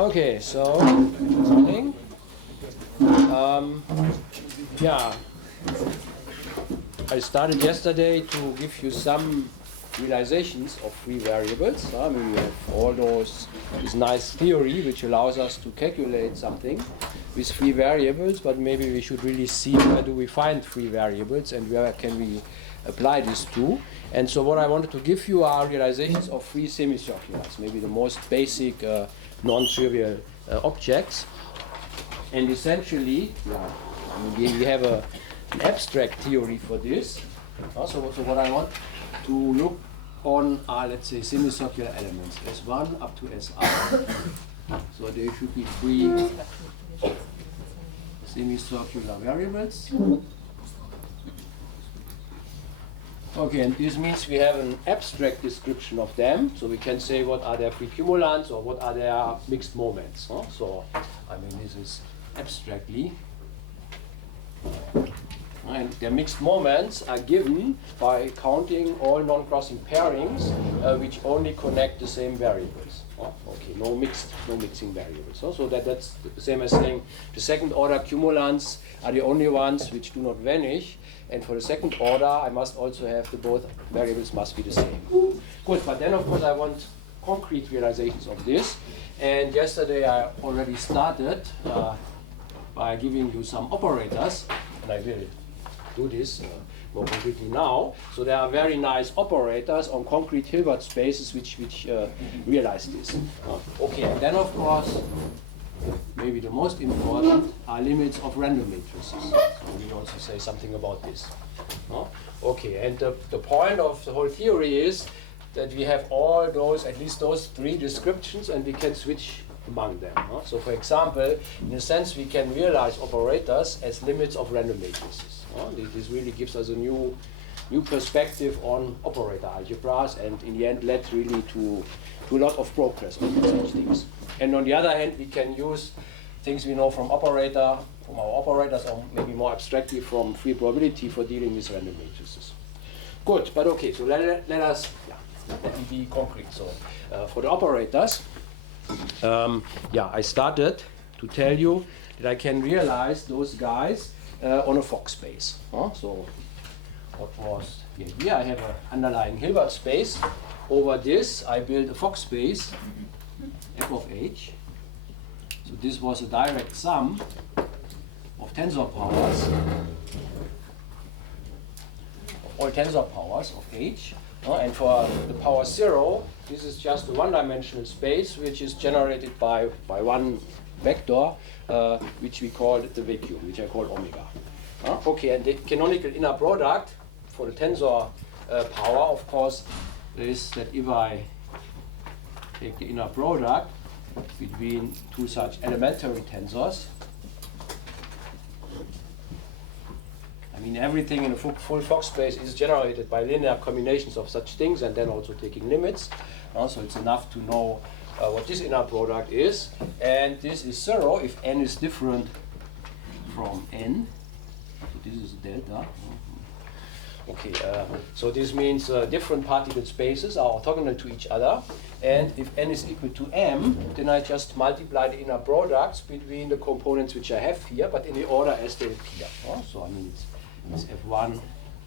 Okay, so good morning. Yeah, I started yesterday to give you some realizations of free variables. I mean, we have all this nice theory which allows us to calculate something with free variables, but maybe we should really see where do we find free variables and where can we apply this to. And so what I wanted to give you are realizations of free semicirculars, maybe the most basic non-trivial objects. And essentially, we have an abstract theory for this. So what I want to look on are, let's say, semicircular elements, S1 up to SR. So there should be three semicircular variables. Okay, and this means we have an abstract description of them. So we can say what are their free cumulants or what are their mixed moments. So, I mean, this is abstractly. And their mixed moments are given by counting all non-crossing pairings which only connect the same variables. Okay, no mixing variables. So that's the same as saying the second order cumulants are the only ones which do not vanish. And for the second order, I must also have the both variables must be the same. Good, but then of course I want concrete realizations of this. And yesterday I already started by giving you some operators, and I will do this more concretely now. So there are very nice operators on concrete Hilbert spaces which realize this. Okay, and then of course, maybe the most important are limits of random matrices. So we also say something about this. Okay, and the point of the whole theory is that we have all those, at least those three descriptions, and we can switch among them. So for example, in a sense, we can realize operators as limits of random matrices. This really gives us a new perspective on operator algebras, and in the end led really to a lot of progress on such things. And on the other hand, we can use things we know from our operators, or maybe more abstractly from free probability for dealing with random matrices. Good, but okay, so let me be concrete. So for the operators, I started to tell you that I can realize those guys on a Fock space. So what was the idea? I have an underlying Hilbert space. Over this, I build a Fock space, f of h. So this was a direct sum of tensor powers, of all tensor powers of h. And for the power 0, this is just a one-dimensional space which is generated by one vector, which we call the vacuum, which I call omega. Okay, and the canonical inner product for the tensor power, of course, is that if I take the inner product between two such elementary tensors, I mean, everything in a full Fock space is generated by linear combinations of such things, and then also taking limits. So it's enough to know what this inner product is. And this is 0 if n is different from n. So this is delta. Okay, so this means different particle spaces are orthogonal to each other. And if n is equal to m, then I just multiply the inner products between the components which I have here, but in the order as they appear. So I mean, it's f1,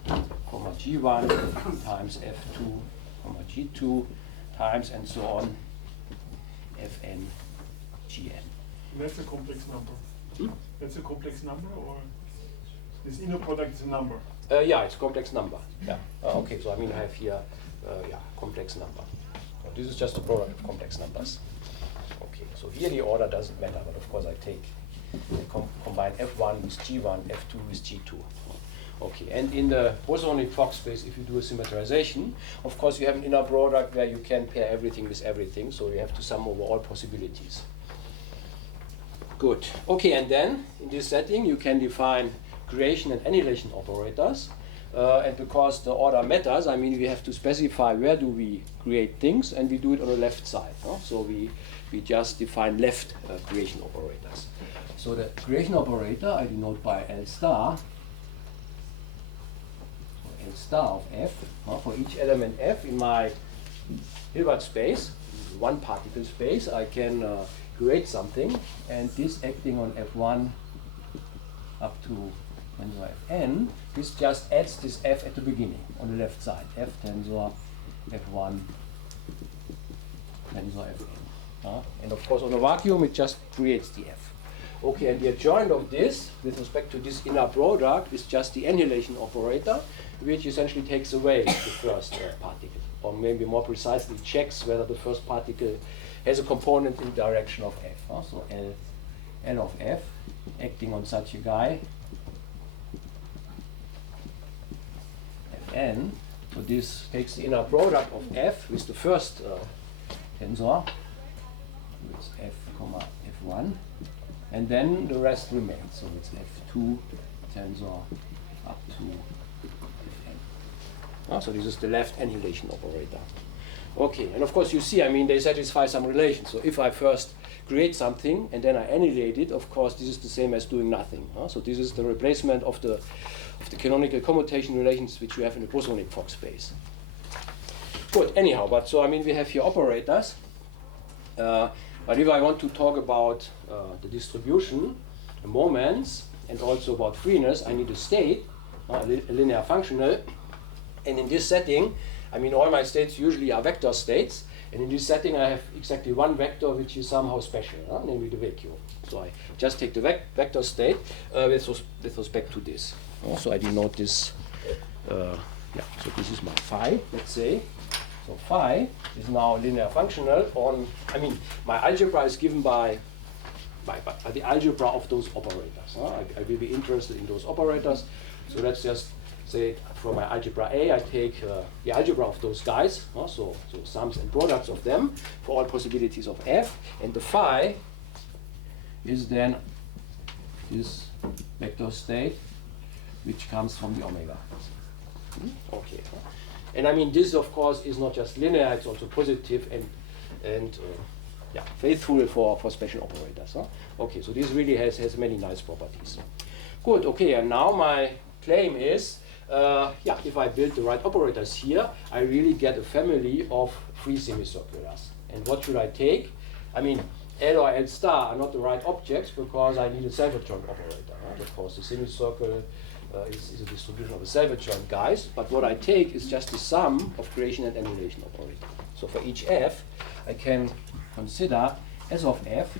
g1 times f2, g2 times and so on, fn, gn. That's a complex number. That's a complex number, or this inner product is a number? Yeah, it's a complex number. Yeah. Okay, so I mean I have here, complex number. So this is just a product of complex numbers. Okay, so here the order doesn't matter, but of course I combine f1 with g1, f2 with g2. Okay, and in the bosonic Fock space, if you do a symmetrization, of course you have an inner product where you can pair everything with everything, so you have to sum over all possibilities. Good. Okay, and then in this setting you can define creation and annihilation operators. And because the order matters, I mean we have to specify where do we create things, and we do it on the left side. So we just define left creation operators. So the creation operator I denote by L star. L star of f for each element f in my Hilbert space, one particle space. I can create something, and this acting on F1 up to tensor Fn, this just adds this F at the beginning on the left side. F tensor F1 tensor Fn. And of course on a vacuum it just creates the F. Okay, and the adjoint of this, with respect to this inner product, is just the annihilation operator, which essentially takes away the first particle, or maybe more precisely checks whether the first particle has a component in the direction of F. So L of F acting on such a guy, Fn. So this takes the inner product of F with the first tensor, it's F comma F1. And then the rest remains. So it's F2 tensor up to Fn. So this is the left annihilation operator. Okay, and of course you see, I mean, they satisfy some relation. So if I first create something and then I annihilate it, of course this is the same as doing nothing. So this is the replacement of the canonical commutation relations which you have in the bosonic Fock space. Good, anyhow, but so I mean we have here operators. But if I want to talk about the distribution, the moments, and also about freeness, I need a state, a linear functional. And in this setting, I mean, all my states usually are vector states. And in this setting, I have exactly one vector which is somehow special, namely the vacuum. So I just take the vector state with respect to this. So I denote this, so this is my phi, let's say. So phi is now linear functional on, I mean, my algebra is given by the algebra of those operators. I will be interested in those operators. So let's just say from my algebra A, I take the algebra of those guys, so sums and products of them for all possibilities of F. And the phi is then this vector state which comes from the omega. Okay. And I mean, this of course is not just linear, it's also positive and faithful for special operators. Okay, so this really has many nice properties. Good, okay, and now my claim is, if I build the right operators here, I really get a family of free semicirculars. And what should I take? I mean, L or L star are not the right objects because I need a self-adjoint operator. Right? Of course, the semicircle is a distribution of the self-adjoint guys, but what I take is just the sum of creation and annihilation operator. So for each F, I can consider S of F.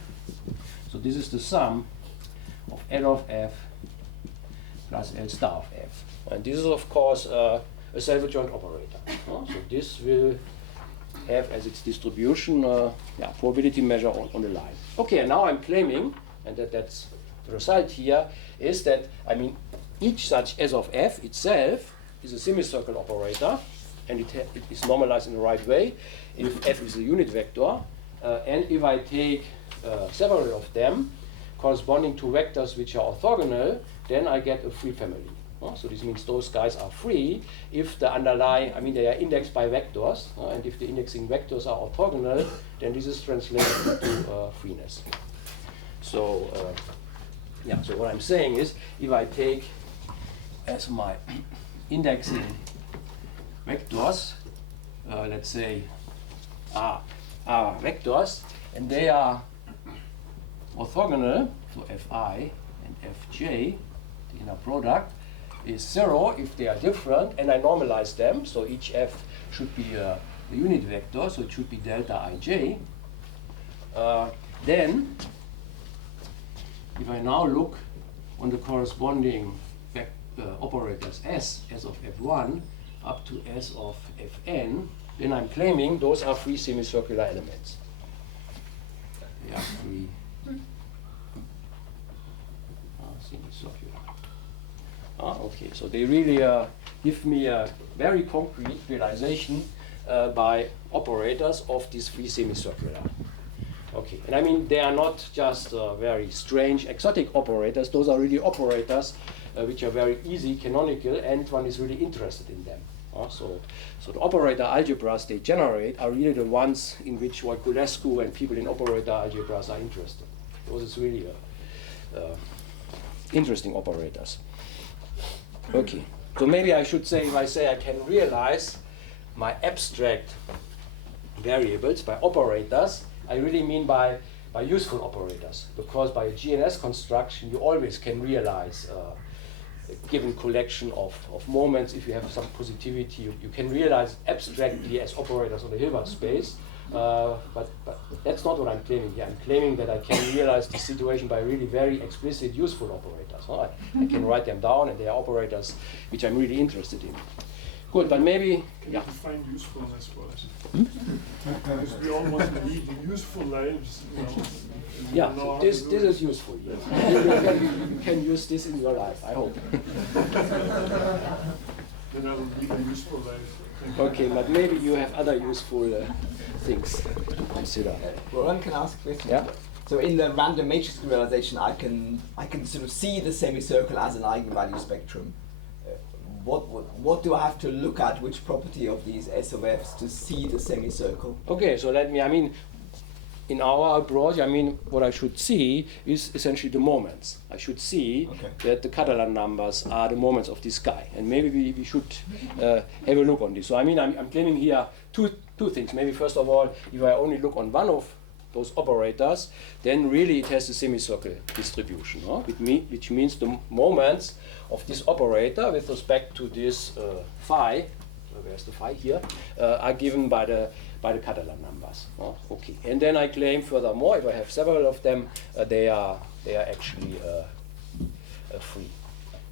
So this is the sum of L of F plus L star of F. And this is, of course, a self-adjoint operator. So this will have as its distribution probability measure on the line. Okay, and now I'm claiming, and that's the result here, is that, I mean, each such S of F itself is a semicircle operator, and it is normalized in the right way if F is a unit vector. And if I take several of them corresponding to vectors which are orthogonal, then I get a free family. So this means those guys are free if the underlying, I mean, they are indexed by vectors, and if the indexing vectors are orthogonal, then this is translated into freeness. So, so what I'm saying is, if I take as my indexing vectors, let's say R vectors, and they are orthogonal, so Fi and Fj, the inner product, is 0 if they are different, and I normalize them, so each F should be a unit vector, so it should be delta ij. Then, if I now look on the corresponding operators S of F1 up to S of Fn, then I'm claiming those are free semicircular elements. They are free semicircular. Okay, so they really give me a very concrete realization by operators of these free semicircular. Okay, and I mean, they are not just very strange exotic operators, those are really operators which are very easy, canonical, and one is really interested in them. So the operator algebras they generate are really the ones in which Voiculescu and people in operator algebras are interested. Those are really interesting operators. Okay, so maybe I should say, if I say I can realize my abstract variables by operators, I really mean by by useful operators, because by a GNS construction you always can realize a given collection of moments. If you have some positivity, you can realize abstractly as operators on the Hilbert space, but that's not what I'm claiming here. I'm claiming that I can realize the situation by really very explicit useful operators. Huh? I can write them down, and they are operators which I'm really interested in. Good, but maybe, Can yeah. you define usefulness for us? Because we all want to lead useful lives. You know, and we Yeah, don't know so how this to do it. is useful. Yes. You can use this in your life, I hope. Then I will lead a useful life. Thank you. Okay, but maybe you have other useful things to consider. Roland, can I ask a question? Yeah? So in the random matrix realization, I can sort of see the semicircle as an eigenvalue spectrum. What do I have to look at? Which property of these S of F's to see the semicircle? Okay, so in our approach, what I should see is essentially the moments. I should see that the Catalan numbers are the moments of this guy, and maybe we should have a look on this. So I'm claiming here two things. Maybe first of all, if I only look on one of those operators, then really it has a semicircle distribution, huh? Which means the moments of this operator with respect to this phi, where's the phi here, are given by the Catalan numbers. Huh? Okay, and then I claim furthermore, if I have several of them, they are actually free.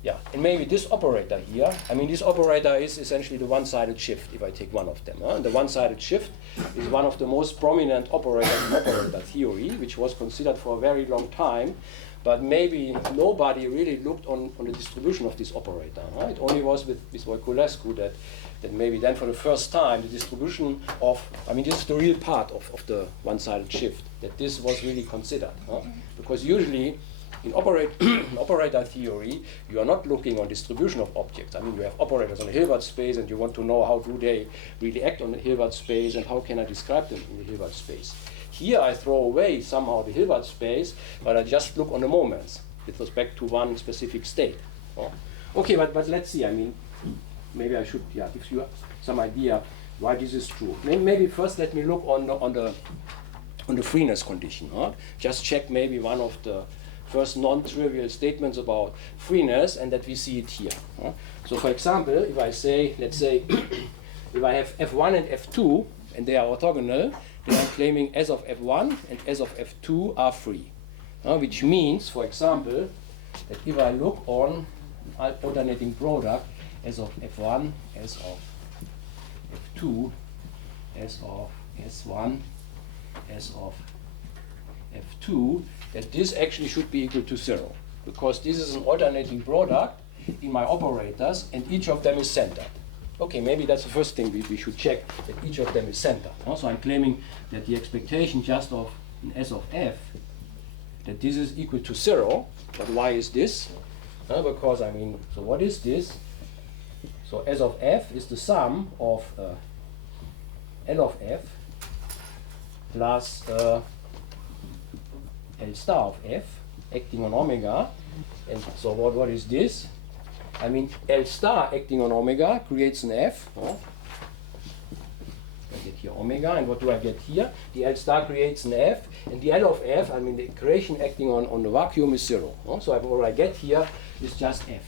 Yeah, and maybe this operator here, this operator is essentially the one-sided shift if I take one of them. And the one-sided shift is one of the most prominent operators in operator theory, which was considered for a very long time, but maybe nobody really looked on the distribution of this operator. It only was with Voiculescu that maybe then for the first time the distribution of, this is the real part of the one-sided shift, that this was really considered. Because usually in operator theory, you are not looking on distribution of objects. You have operators on the Hilbert space, and you want to know how do they really act on the Hilbert space, and how can I describe them in the Hilbert space. Here I throw away somehow the Hilbert space, but I just look on the moments with respect to one specific state. Okay, but let's see. Maybe I should give you some idea why this is true. Maybe first let me look on the freeness condition. Just check maybe one of the first non-trivial statements about freeness, and that we see it here. So for example, if I say, let's say, if I have F1 and F2, and they are orthogonal, then I'm claiming S of F1 and S of F2 are free. Which means, for example, that if I look on an alternating product, S of F1, S of F2, S of S1, S of F2, that this actually should be equal to 0, because this is an alternating product in my operators, and each of them is centered. Okay, maybe that's the first thing we should check, that each of them is centered. Also, I'm claiming that the expectation just of in S of F, that this is equal to 0, but why is this? Because so what is this? So S of F is the sum of L of F plus L star of F acting on omega. And so what is this? L star acting on omega creates an F. I get here omega, and what do I get here? The L star creates an F, and the L of F, the equation acting on the vacuum is 0. So what I get here is just F.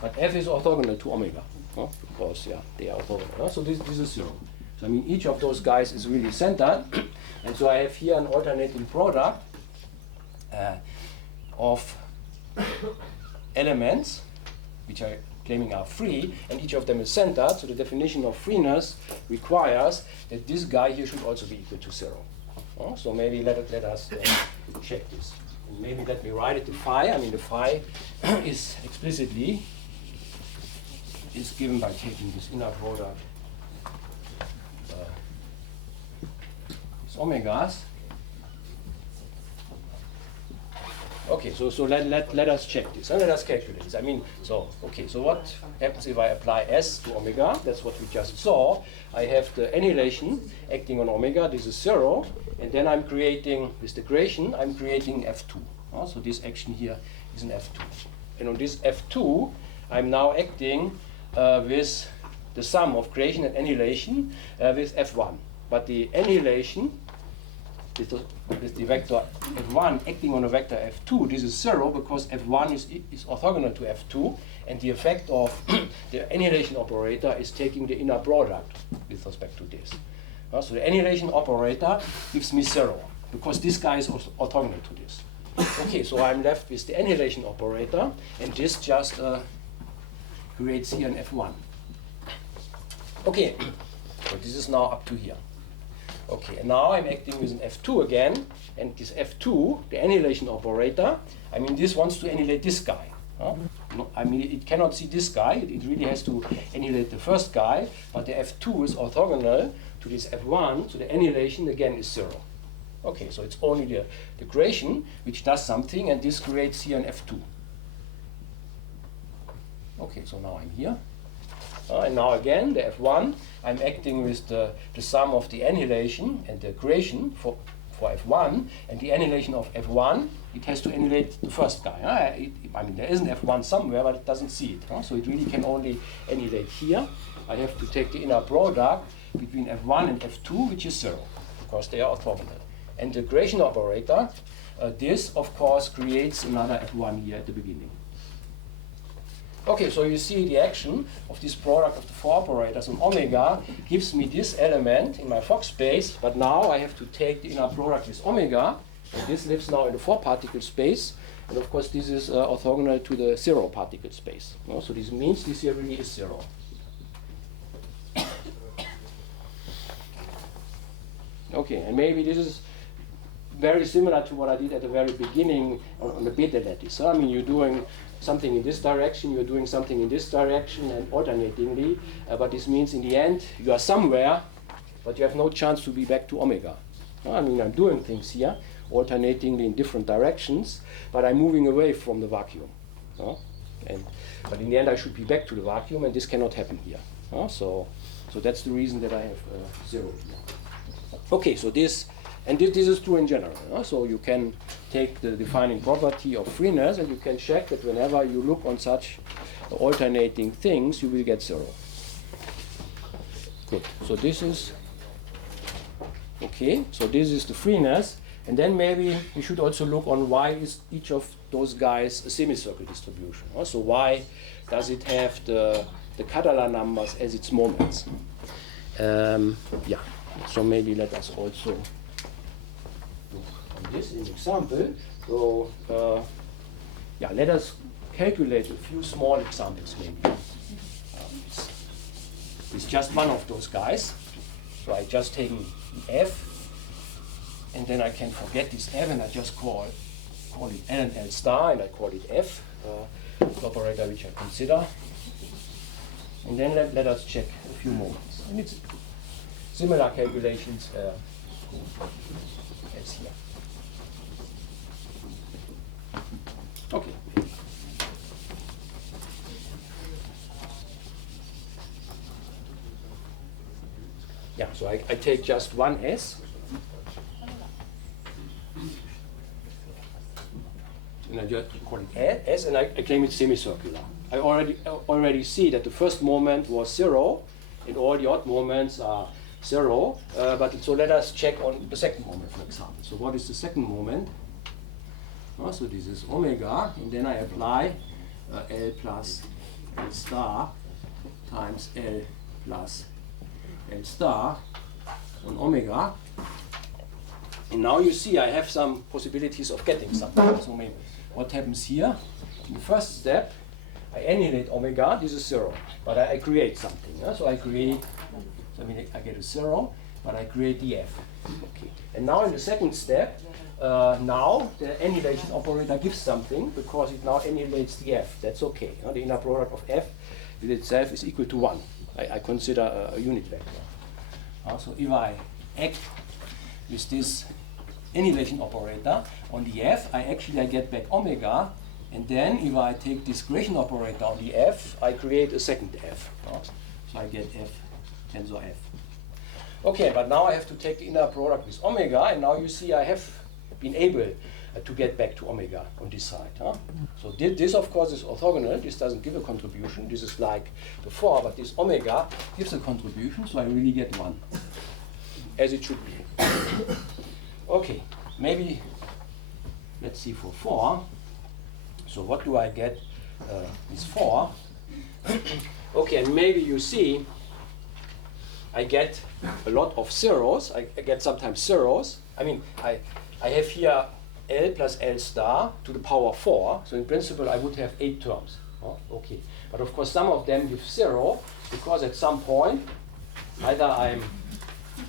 But F is orthogonal to omega, because they are orthogonal. So this is 0. So each of those guys is really centered, and so I have here an alternating product of elements which I'm claiming are free, and each of them is centered. So the definition of freeness requires that this guy here should also be equal to 0. So maybe let us check this. And maybe let me write it to phi. The phi is explicitly is given by taking this inner product, these omegas. Okay, so let us check this, and let us calculate this. So what happens if I apply S to omega? That's what we just saw. I have the annihilation acting on omega. This is 0, and then I'm creating, with the creation, I'm creating F2. So this action here is an F2. And on this F2, I'm now acting with the sum of creation and annihilation with F1. But the annihilation with the vector f1 acting on a vector f2, this is 0 because f1 is orthogonal to f2, and the effect of the annihilation operator is taking the inner product with respect to this. So the annihilation operator gives me 0 because this guy is orthogonal to this. Okay, so I'm left with the annihilation operator, and this just creates here an f1. Okay, so this is now up to here. Okay, and now I'm acting with an f2 again, and this f2, the annihilation operator, I mean this wants to annihilate this guy. No, I mean it cannot see this guy, it really has to annihilate the first guy, but the f2 is orthogonal to this f1, so the annihilation again is 0. Okay, so it's only the creation which does something, and this creates here an f2. Okay, so now I'm here. And now again, the f1, I'm acting with the sum of the annihilation and the creation for f1, and the annihilation of f1, it has to annihilate the first guy. I mean, there is an f1 somewhere, but it doesn't see it. So it really can only annihilate here. I have to take the inner product between f1 and f2, which is 0, because they are orthogonal. And the creation operator, this, of course, creates another f1 here at the beginning. Okay, so you see the action of this product of the 4 operators on omega gives me this element in my Fock space, but now I have to take the inner product with omega, and this lives now in the 4-particle space, and of course this is orthogonal to the 0-particle space. So this means this here really is 0. Okay, and maybe this is very similar to what I did at the very beginning on the beta lattice. So, I mean, you're doing something in this direction, you're doing something in this direction, and alternatingly, but this means in the end you are somewhere, but you have no chance to be back to omega. I mean, I'm doing things here, alternatingly in different directions, but I'm moving away from the vacuum. But in the end I should be back to the vacuum, and this cannot happen here. So that's the reason that I have 0 here. Okay, so this is true in general. So you can take the defining property of freeness, and you can check that whenever you look on such alternating things, you will get 0. Good. So this is okay. So this is the freeness, and then maybe we should also look on why is each of those guys a semicircle distribution. So why does it have the Catalan numbers as its moments? Yeah. So maybe let us also look on this in example. So yeah, let us calculate a few small examples maybe. It's just one of those guys. So I just take an f, and then I can forget this f, and I just call it L and L star, and I call it f, the operator which I consider. And then let us check a few moments. And it's similar calculations as here. Okay. Yeah, so I take just one S, and I just call it S, and I claim it's semicircular. I already see that the first moment was 0, and all the odd moments are 0. But so let us check on the second moment, for example. So what is the second moment? So this is omega, and then I apply L plus L star times L plus L star on omega. And now you see I have some possibilities of getting something. So maybe what happens here? In the first step, I annihilate omega, this is 0, but I create something. So I create, so I mean I get a 0, but I create the f. Okay. And now in the second step, now the annihilation operator gives something because it now annihilates the f. That's okay. The inner product of f with itself is equal to 1. I consider a unit vector. So if I act with this annihilation operator on the f, I get back omega, and then if I take this creation operator on the f, I create a second f. So I get f tensor f. Okay, but now I have to take the inner product with omega, and now you see I have been able to get back to omega on this side. So this of course is orthogonal. This doesn't give a contribution. This is like the 4, but this omega gives a contribution, so I really get 1, as it should be. Okay, maybe, let's see, for 4. So what do I get with 4? Okay, and maybe you see I get a lot of zeros. I get sometimes zeros. I mean, I have here L plus L star to the power 4. So in principle, I would have 8 terms. Oh, okay. But of course, some of them give 0 because at some point, either I'm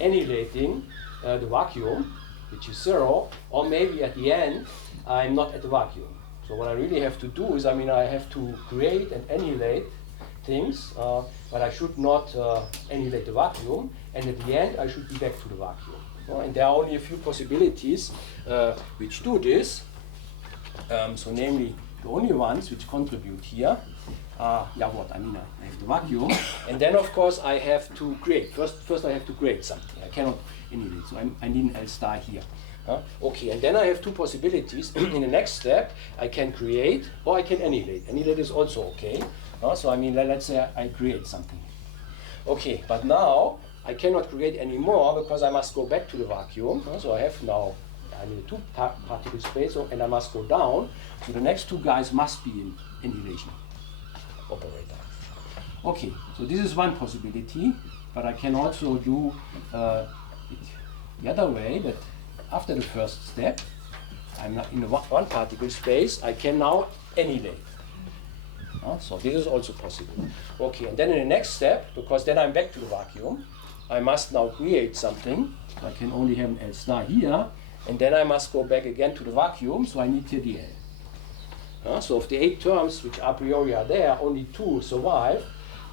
annihilating the vacuum, which is 0, or maybe at the end, I'm not at the vacuum. So what I really have to do is, I mean, I have to create and annihilate things, but I should not annihilate the vacuum, and at the end, I should be back to the vacuum. And there are only a few possibilities which do this. So namely, the only ones which contribute here are, I have the vacuum, and then of course I have to create. First I have to create something. I cannot annihilate, so I need an L star here. Okay, and then I have two possibilities. In the next step, I can create or I can annihilate. Annihilate is also okay. So I mean, let's say I create something. Okay, but now I cannot create anymore because I must go back to the vacuum. So I have now, I need a two-particle space, and I must go down. So the next two guys must be in annihilation operator. Okay, so this is one possibility, but I can also do it the other way, that after the first step, I'm not in a one-particle space, I can now annihilate. So this is also possible. Okay, and then in the next step, because then I'm back to the vacuum, I must now create something. I can only have an L star here, and then I must go back again to the vacuum, so I need here the L. So of the 8 terms which a priori are there, only 2 survive,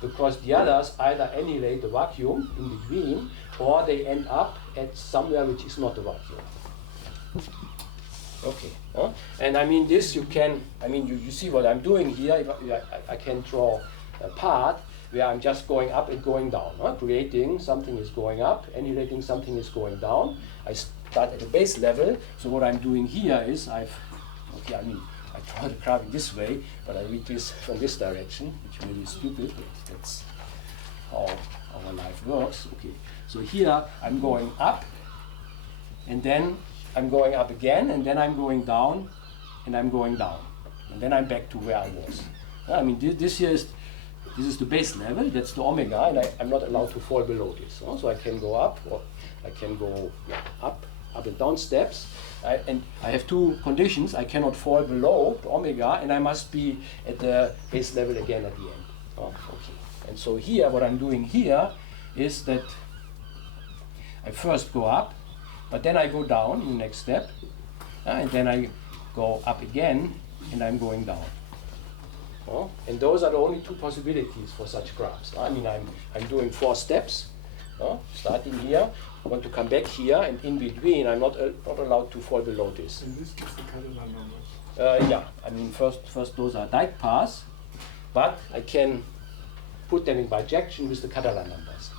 because the others either annihilate the vacuum in between, or they end up at somewhere which is not a vacuum. Okay, and I mean this you can, I mean you see what I'm doing here. If I can draw a path where I'm just going up and going down. Creating something is going up, annihilating something is going down. I start at the base level, so what I'm doing here is I draw the graph in this way, but I read this from this direction, which may be stupid, but that's how our life works. Okay, so here I'm going up, and then I'm going up again, and then I'm going down, and I'm going down, and then I'm back to where I was. I mean, this is the base level, that's the omega, and I'm not allowed to fall below this. So I can go up, or I can go up and down steps, and I have two conditions. I cannot fall below the omega, and I must be at the base level again at the end. Okay. And so here, what I'm doing here is that I first go up, but then I go down in the next step, and then I go up again, and I'm going down. And those are the only two possibilities for such graphs. I mean, I'm doing 4 steps, starting here, I want to come back here, and in between, I'm not allowed to fall below this. And this gives the Catalan numbers. Yeah, I mean, first those are Dijk paths, but I can put them in bijection with the Catalan numbers.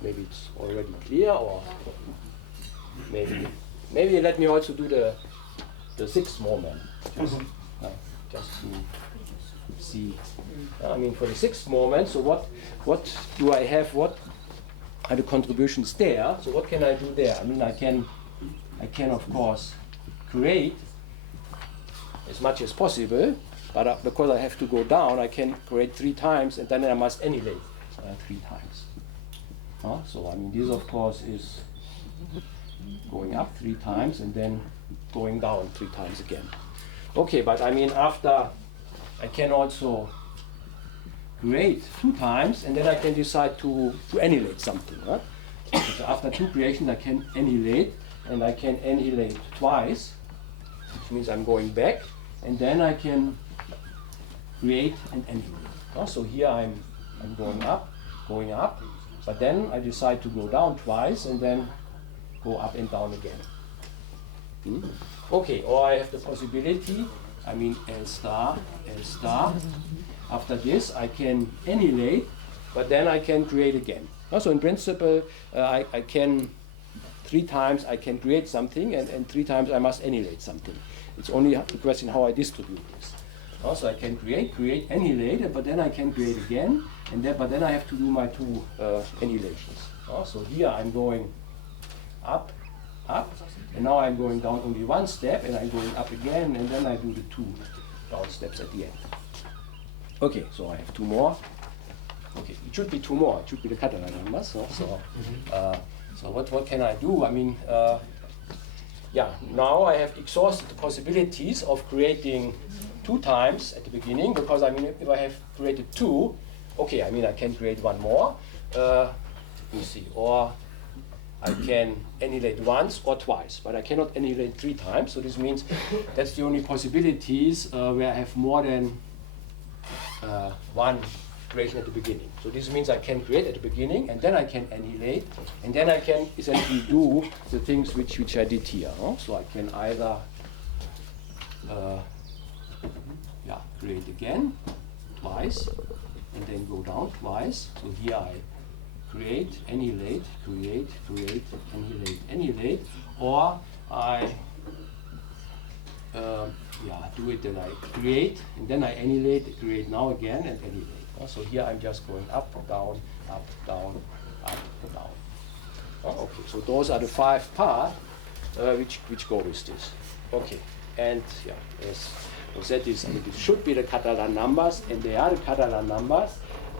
Maybe it's already clear, or maybe let me also do the sixth moment, just to see. I mean, for the sixth moment, so what do I have? What are the contributions there? So what can I do there? I mean, I can of course create as much as possible, but because I have to go down, I can create 3 times, and then I must annihilate 3 times. So I mean, this of course is going up 3 times and then going down 3 times again. Okay, but I mean, after I can also create 2 times, and then I can decide to annihilate something. So after 2 creations, I can annihilate, and I can annihilate twice, which means I'm going back, and then I can create and annihilate. So here I'm going up, but then I decide to go down twice, and then go up and down again. Okay, or I have the possibility, I mean L star. After this, I can annihilate, but then I can create again. So in principle, I can 3 times I can create something, and 3 times I must annihilate something. It's only a question how I distribute this. So I can create, annihilate, but then I can create again, but then I have to do my 2 annihilations. So here I'm going up, and now I'm going down only one step, and I'm going up again, and then I do the 2 down steps at the end. Okay, so I have 2 more. Okay, it should be 2 more. It should be the Catalan numbers. No? So what can I do? I mean, yeah, now I have exhausted the possibilities of creating 2 times at the beginning, because I mean, if I have created 2, okay, I mean, I can create 1 more. Let me see, or I can annihilate once or twice, but I cannot annihilate 3 times. So this means that's the only possibilities where I have more than 1 creation at the beginning. So this means I can create at the beginning, and then I can annihilate, and then I can essentially do the things which I did here. No? So I can either create again twice, and then go down twice. So here I create, annihilate, create, annihilate, annihilate, or I do it, then I create, and then I annihilate, create now again, and annihilate. So here I'm just going up, down, up, down, up, down. Okay, so those are the 5 parts which go with this. Okay, and yeah, as I said, this should be the Catalan numbers, and they are the Catalan numbers.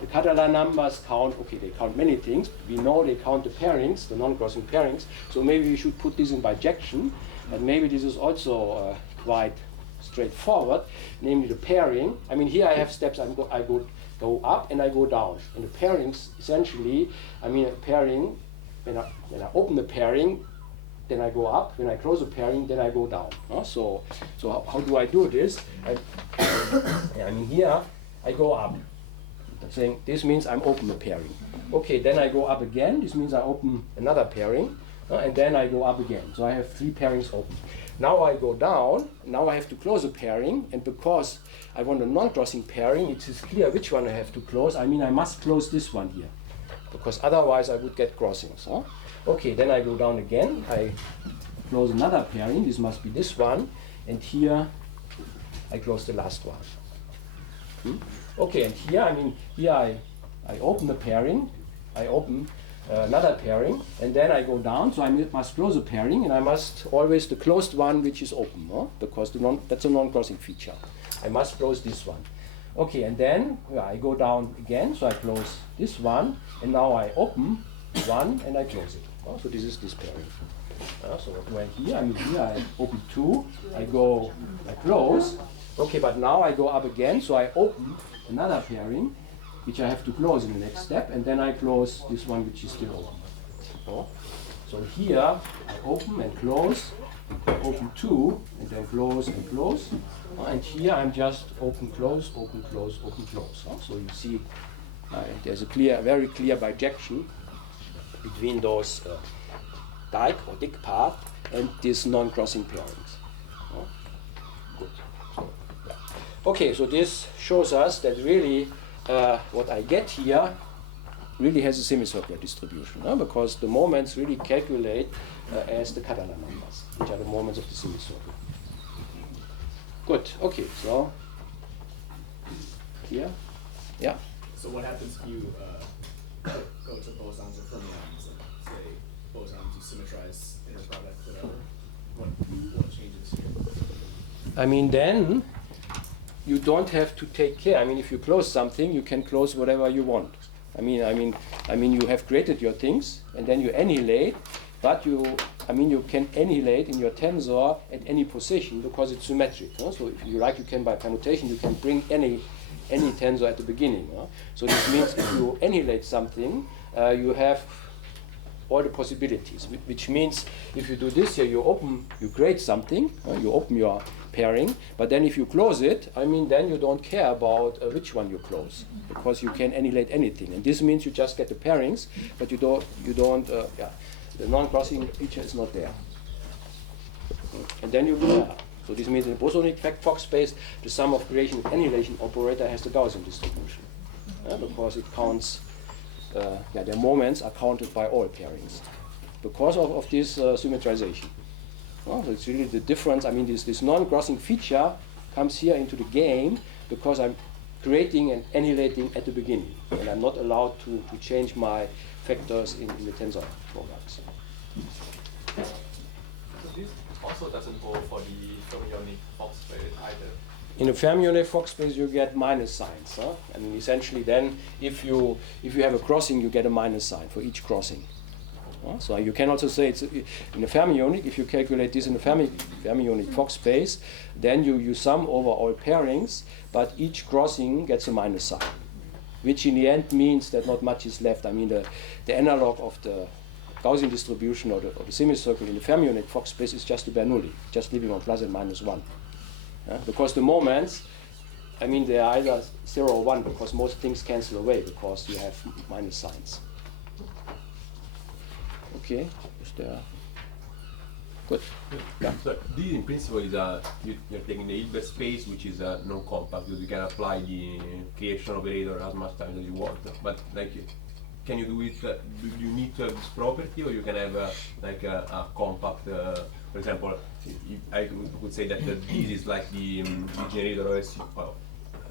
The Catalan numbers count, okay, they count many things. We know they count the pairings, the non-crossing pairings, so maybe we should put this in bijection, but maybe this is also quite straightforward, namely the pairing. I mean, here I have steps, I go up and I go down. And the pairings, essentially, I mean, a pairing, when I open the pairing, then I go up. When I close the pairing, then I go down. So how do I do this? I mean, here I go up. I'm saying this means I'm open the pairing. Okay, then I go up again. This means I open another pairing, and then I go up again. So I have 3 pairings open. Now I go down. Now I have to close a pairing, and because I want a non-crossing pairing, it is clear which one I have to close. I mean, I must close this one here, because otherwise I would get crossings. Okay, then I go down again. I close another pairing. This must be this one, and here I close the last one. Okay, and here, I mean, here I open the pairing. I open another pairing, and then I go down, so I must close a pairing, and I must always the closed one which is open, because that's a non-crossing feature. I must close this one. Okay, and then I go down again, so I close this one, and now I open one and I close it. So this is this pairing. So what do I here? I mean, here I open 2, I close. Okay, but now I go up again, so I open another pairing, which I have to close in the next step, and then I close this one which is still open. So here I open and close, open 2, and then close and close. And here I'm just open, close, open, close, open, close. So you see there's a very clear bijection between those dike or dick part and these non-crossing pairings. Good. Okay, so this shows us that really what I get here really has a semicircular distribution, because the moments really calculate as the Catalan numbers, which are the moments of the semicircle. Good, okay, so here, yeah. So what happens if you go to bosons or fermions and say bosons, you symmetrize inner product, whatever? What changes here? I mean, then you don't have to take care. I mean, if you close something, you can close whatever you want. I mean, you have created your things, and then you annihilate, but you can annihilate in your tensor at any position because it's symmetric. So if you like, you can, by permutation, you can bring any tensor at the beginning. So this means if you annihilate something, you have all the possibilities, which means if you do this here, you create something, you open your pairing, but then if you close it, I mean, then you don't care about which one you close, because you can annihilate anything. And this means you just get the pairings, but you don't, the non-crossing feature is not there. And then you go, so this means in the bosonic Fock space, the sum of creation and annihilation operator has the Gaussian distribution, because it counts, their moments are counted by all pairings because of this symmetrization. So it's really the difference. I mean, this non-crossing feature comes here into the game because I'm creating and annihilating at the beginning, and I'm not allowed to change my factors in the tensor products. this also doesn't hold for the fermionic Fock space either. In a fermionic Fock space, you get minus signs. Huh? I mean, essentially, then if you have a crossing, you get a minus sign for each crossing. So you can also say it's in a fermionic. If you calculate this in a fermionic Fock space, then you sum over all pairings, but each crossing gets a minus sign, which in the end means that not much is left. I mean, the analog of the Gaussian distribution or the semicircle in the fermionic Fock space is just the Bernoulli, just living on plus and minus 1. Because the moments, I mean, they are either 0 or 1, because most things cancel away because you have minus signs. Okay, is there? Good. Yeah. So this in principle is you're taking the Hilbert space, which is non-compact, because you can apply the creation operator as much time as you want. But like, can you do it? Do you need to have this property, or you can have like a compact? For example, I could say that this is like the generator of SU. Well,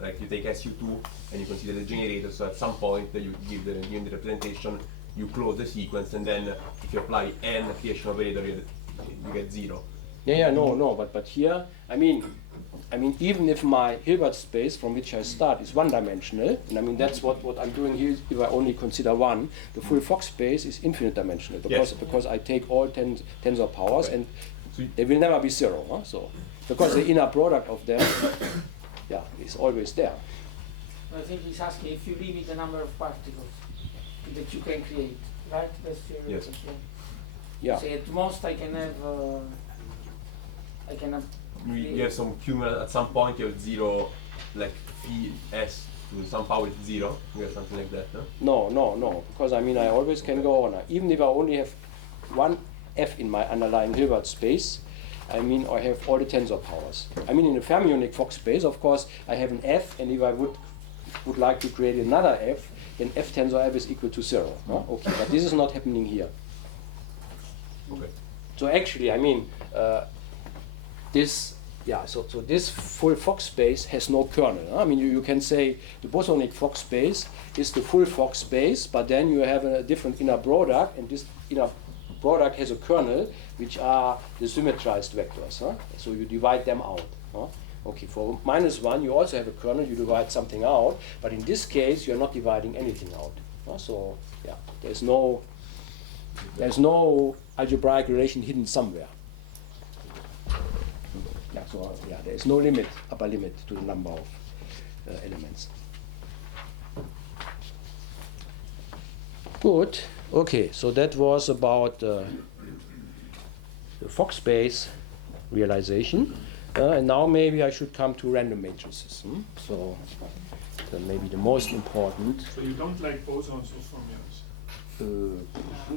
like you take SU2 and you consider the generator. So at some point you give the representation, you close the sequence, and then if you apply n creation operator, you get 0. No, but here, I mean, even if my Hilbert space from which I start is one-dimensional, and I mean that's what I'm doing here. If I only consider one, the full Fock space is infinite-dimensional because I take all tensor powers, and they will never be 0. Huh? So because the inner product of them, is always there. I think he's asking if you limit the number of particles that you can create, right? That's your question. Yeah. Say at most I can have. You have some cumulants at some point. You have 0, like phi s to some power is 0. You have something like that, no? No. Because I mean I always can go on. Even if I only have one f in my underlying Hilbert space, I mean I have all the tensor powers. I mean in a fermionic Fock space, of course, I have an f, and if I would like to create another f, then f tensor f is equal to 0. No? Okay, but this is not happening here. Okay. So actually, I mean, so this full Fock space has no kernel. Huh? I mean, you can say the bosonic Fock space is the full Fock space, but then you have a different inner product, and this inner product has a kernel, which are the symmetrized vectors. Huh? So you divide them out. Huh? Okay, for -1, you also have a kernel, you divide something out, but in this case, you're not dividing anything out. Huh? So, there's no algebraic relation hidden somewhere. There is no limit, upper limit to the number of elements. Good. Okay, so that was about the Fock space realization. And now maybe I should come to random matrices. So maybe the most important. So you don't like bosons or fermions?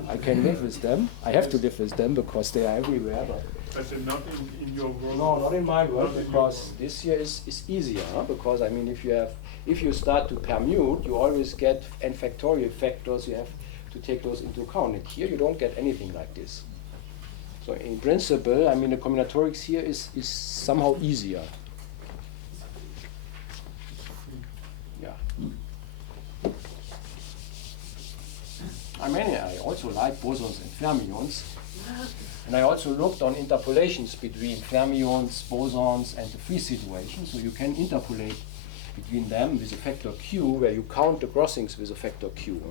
I can live with them. I have to live with them because they are everywhere. But not in your world? No, not in my world, because this here is easier. Huh? Because I mean, if you start to permute, you always get n factorial factors. You have to take those into account. And here you don't get anything like this. So in principle, I mean, the combinatorics here is somehow easier. Yeah. I mean, I also like bosons and fermions. And I also looked on interpolations between fermions, bosons, and the free situation. So you can interpolate between them with a factor q, where you count the crossings with a factor q.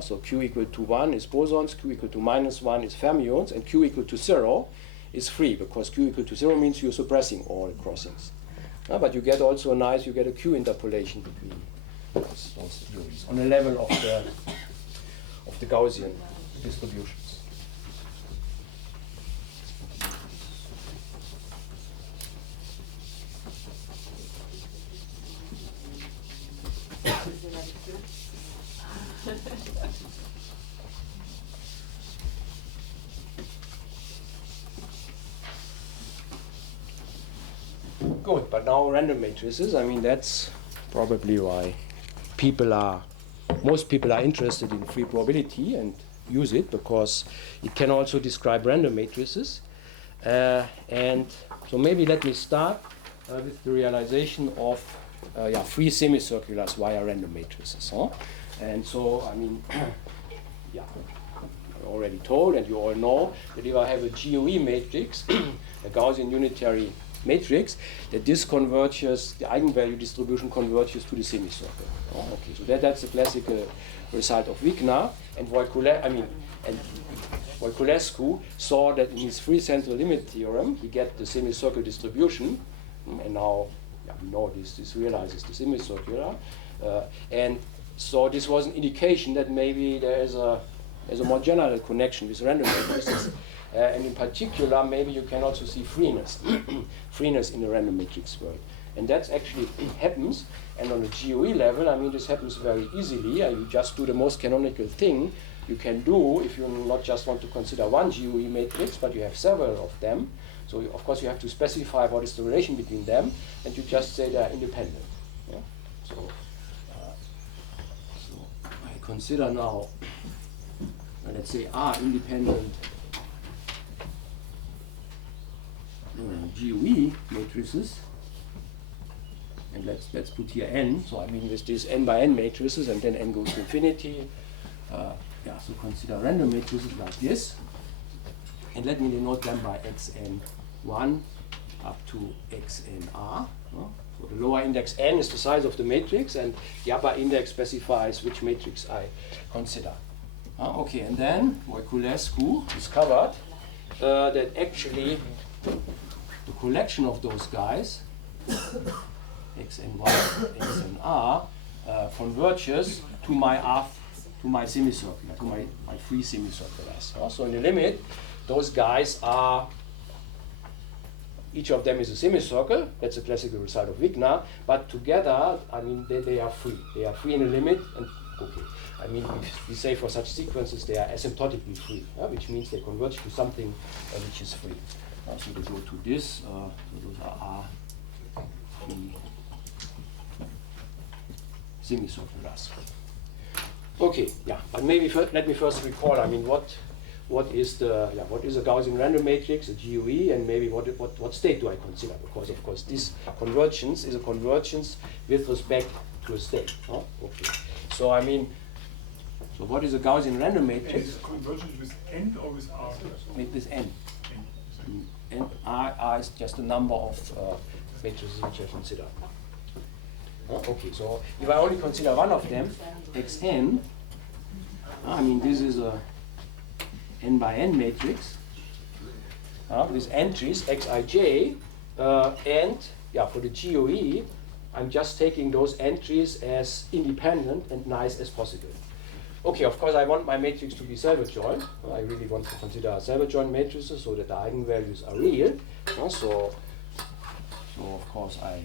So q equal to 1 is bosons, q equal to -1 is fermions, and q equal to 0 is free, because q equal to 0 means you're suppressing all crossings. But you get also you get a q interpolation between those theories on the level of the Gaussian distributions. Good, but now random matrices, I mean, that's probably why most people are interested in free probability and use it, because it can also describe random matrices. And so maybe let me start with the realization of free semicirculars via random matrices. And so, I mean, already told, and you all know, that if I have a GOE matrix, a Gaussian unitary matrix, that this converges, the eigenvalue distribution converges to the semicircle. Oh, okay, so that's the classical result of Wigner, and Voiculescu saw that in his free central limit theorem, he get the semicircle distribution, and now we know this realizes the semicircular, and so this was an indication that maybe there is a more general connection with random matrices. And in particular, maybe you can also see freeness, freeness in the random matrix world. And that actually happens, and on the GOE level, I mean, this happens very easily. You just do the most canonical thing you can do if you not just want to consider one GOE matrix, but you have several of them. So of course you have to specify what is the relation between them, and you just say they are independent. Yeah? So I consider now, let's say, R independent GOE matrices, and let's put here n. So I mean with these n by n matrices, and then n goes to infinity. So consider random matrices like this, and let me denote them by xn1 up to xnr. So the lower index n is the size of the matrix, and the upper index specifies which matrix I consider. Okay, and then Voiculescu discovered that actually the collection of those guys, xn1 and xnr, converges to my semicircular, to my free semicirculars. So in the limit, those guys are, each of them is a semicircle. That's a classical result of Wigner. But together, I mean, they are free. They are free in the limit, and okay. I mean, we say for such sequences they are asymptotically free, which means they converge to something which is free. So they go to this. So those are free semicirculars. Okay, yeah, but maybe let me first recall. I mean, what is a Gaussian random matrix, a GOE, and maybe what state do I consider? Because of course this convergence is a convergence with respect to a state. Okay, so I mean, so what is a Gaussian random matrix? Is it convergent with n or with r? With n. And R is just the number of matrices which I consider. Okay, so if I only consider one of them, xn, I mean this is a n by n matrix with entries xij, and for the GOE, I'm just taking those entries as independent and nice as possible. Okay, of course I want my matrix to be self-adjoint. I really want to consider self-adjoint matrices so that the eigenvalues are real. So of course I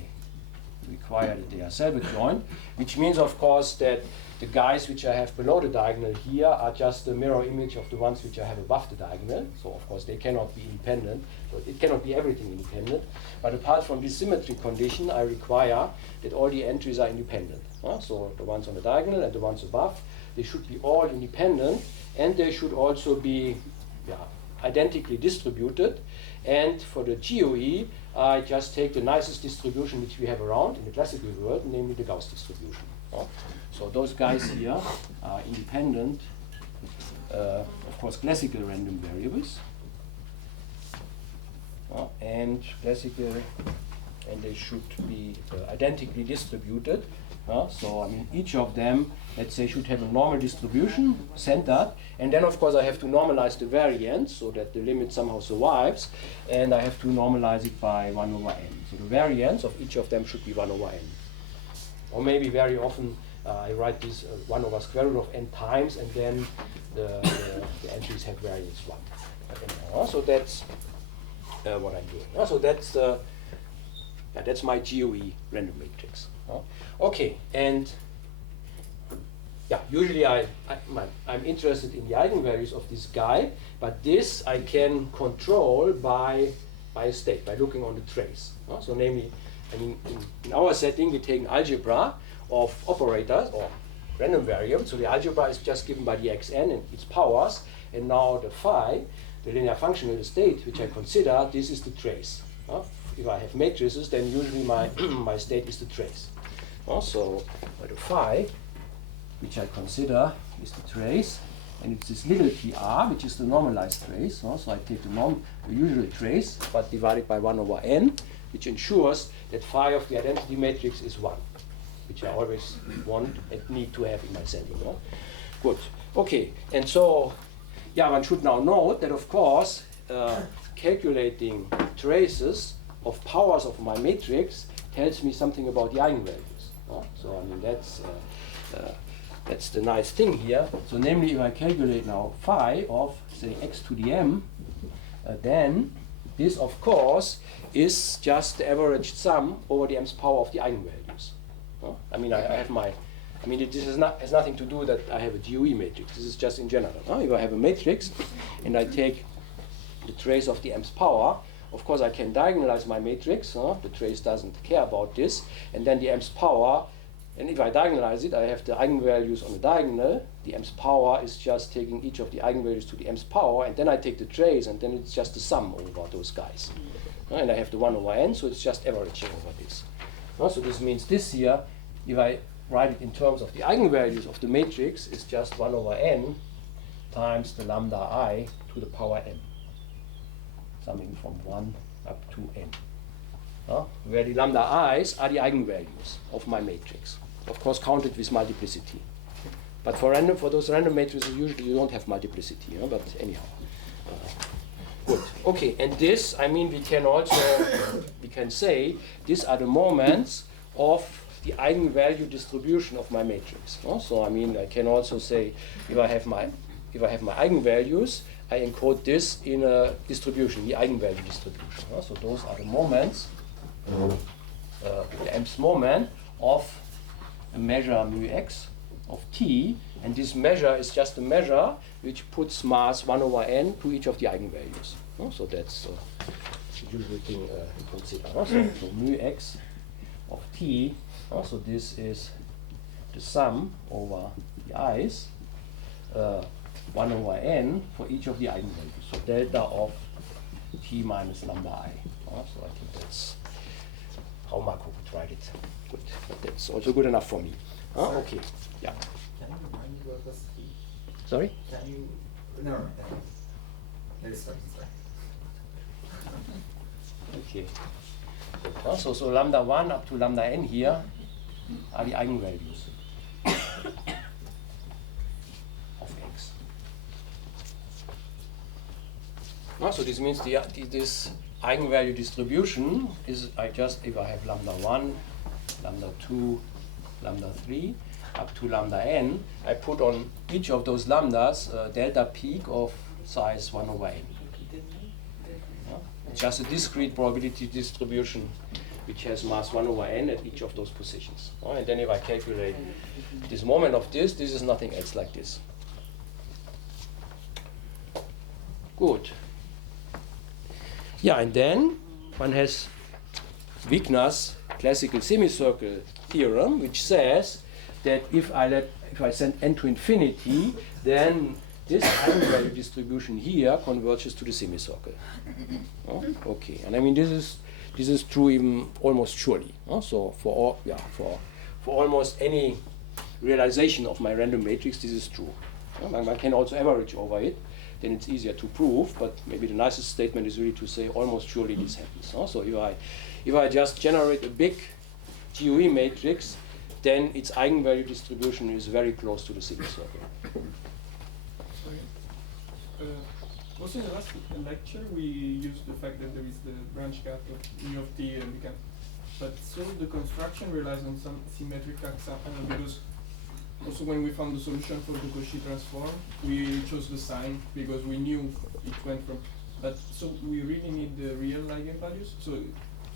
require that they are self-adjoint, which means of course that the guys which I have below the diagonal here are just the mirror image of the ones which I have above the diagonal. So of course they cannot be independent. So it cannot be everything independent. But apart from this symmetry condition, I require that all the entries are independent. So the ones on the diagonal and the ones above, they should be all independent, and they should also be identically distributed. And for the GOE, I just take the nicest distribution which we have around in the classical world, namely the Gauss distribution. So those guys here are independent, of course, classical random variables, and they should be identically distributed. So I mean, each of them, let's say, should have a normal distribution centered, and then of course I have to normalize the variance so that the limit somehow survives, and I have to normalize it by 1 over n. So the variance of each of them should be 1 over n. Or maybe very often I write this 1 over square root of n times, and then the entries have variance 1. So that's what I'm doing. So that's my GOE random matrix. Okay, and usually I'm interested in the eigenvalues of this guy, but this I can control by a state, by looking on the trace. So namely, I mean, in our setting, we take an algebra of operators or random variables. So the algebra is just given by the xn and its powers, and now the phi, the linear functional state, which I consider, this is the trace. If I have matrices, then usually my state is the trace. So the phi, which I consider is the trace, and it's this little tr, which is the normalized trace. So I take the usual trace, but divided by 1 over n, which ensures that phi of the identity matrix is 1, which I always want and need to have in my setting. No? Good. Okay, and so, yeah, one should now note that, of course, calculating traces of powers of my matrix tells me something about the eigenvalues. No? So, I mean, that's the nice thing here. So, namely, if I calculate now phi of, say, x to the m, then this, of course, is just the averaged sum over the m's power of the eigenvalues. No? I mean, I have my, I mean, this has nothing to do that I have a GUE matrix. This is just in general. If I have a matrix and I take the trace of the m's power, of course I can diagonalize my matrix. The trace doesn't care about this. And then the m's power, and if I diagonalize it, I have the eigenvalues on the diagonal. The m's power is just taking each of the eigenvalues to the m's power, and then I take the trace, and then it's just the sum over those guys. And I have the 1 over n, so it's just averaging over this. So this means this here, if I write it in terms of the eigenvalues of the matrix, is just 1 over n times the lambda I to the power m, summing from 1 up to n. Where the lambda i's are the eigenvalues of my matrix, of course counted with multiplicity. But for those random matrices, usually you don't have multiplicity. But anyhow, good. Okay, and this, I mean, we can say these are the moments of the eigenvalue distribution of my matrix. So I mean, I can also say if I have my eigenvalues, I encode this in a distribution, the eigenvalue distribution. So those are the moments, the mth moment of a measure mu x of t, and this measure is just a measure which puts mass 1 over n to each of the eigenvalues. So that's the usual thing to consider. So mu x of t, so this is the sum over the i's, 1 over n for each of the eigenvalues. So delta of t minus lambda I. So I think that's how Marco would write it. Good. But that's also good enough for me. Okay. Yeah. Can you remind me what was the? Sorry? Can you? No. Let's start. Okay. So lambda 1 up to lambda n here are the eigenvalues of x. So this means this eigenvalue distribution is if I have lambda 1, lambda 2, lambda 3 up to lambda n, I put on each of those lambdas delta peak of size 1 over n. It's just a discrete probability distribution which has mass 1 over n at each of those positions. And then if I calculate this moment of this is nothing else like this. Good. Yeah, and then one has Wigner's classical semicircle theorem, which says that if I send n to infinity, then this eigenvalue distribution here converges to the semicircle. Okay, and I mean this is true even almost surely. So for almost any realization of my random matrix, this is true. One can also average over it, then it's easier to prove. But maybe the nicest statement is really to say almost surely this happens. So if I just generate a big GUE matrix, then its eigenvalue distribution is very close to the semicircle. Also in the last lecture we used the fact that there is the branch cut of mu of t and we can, but so the construction relies on some symmetric because also when we found the solution for the Cauchy transform, we chose the sign because we knew it went from, but so we really need the real eigenvalues. So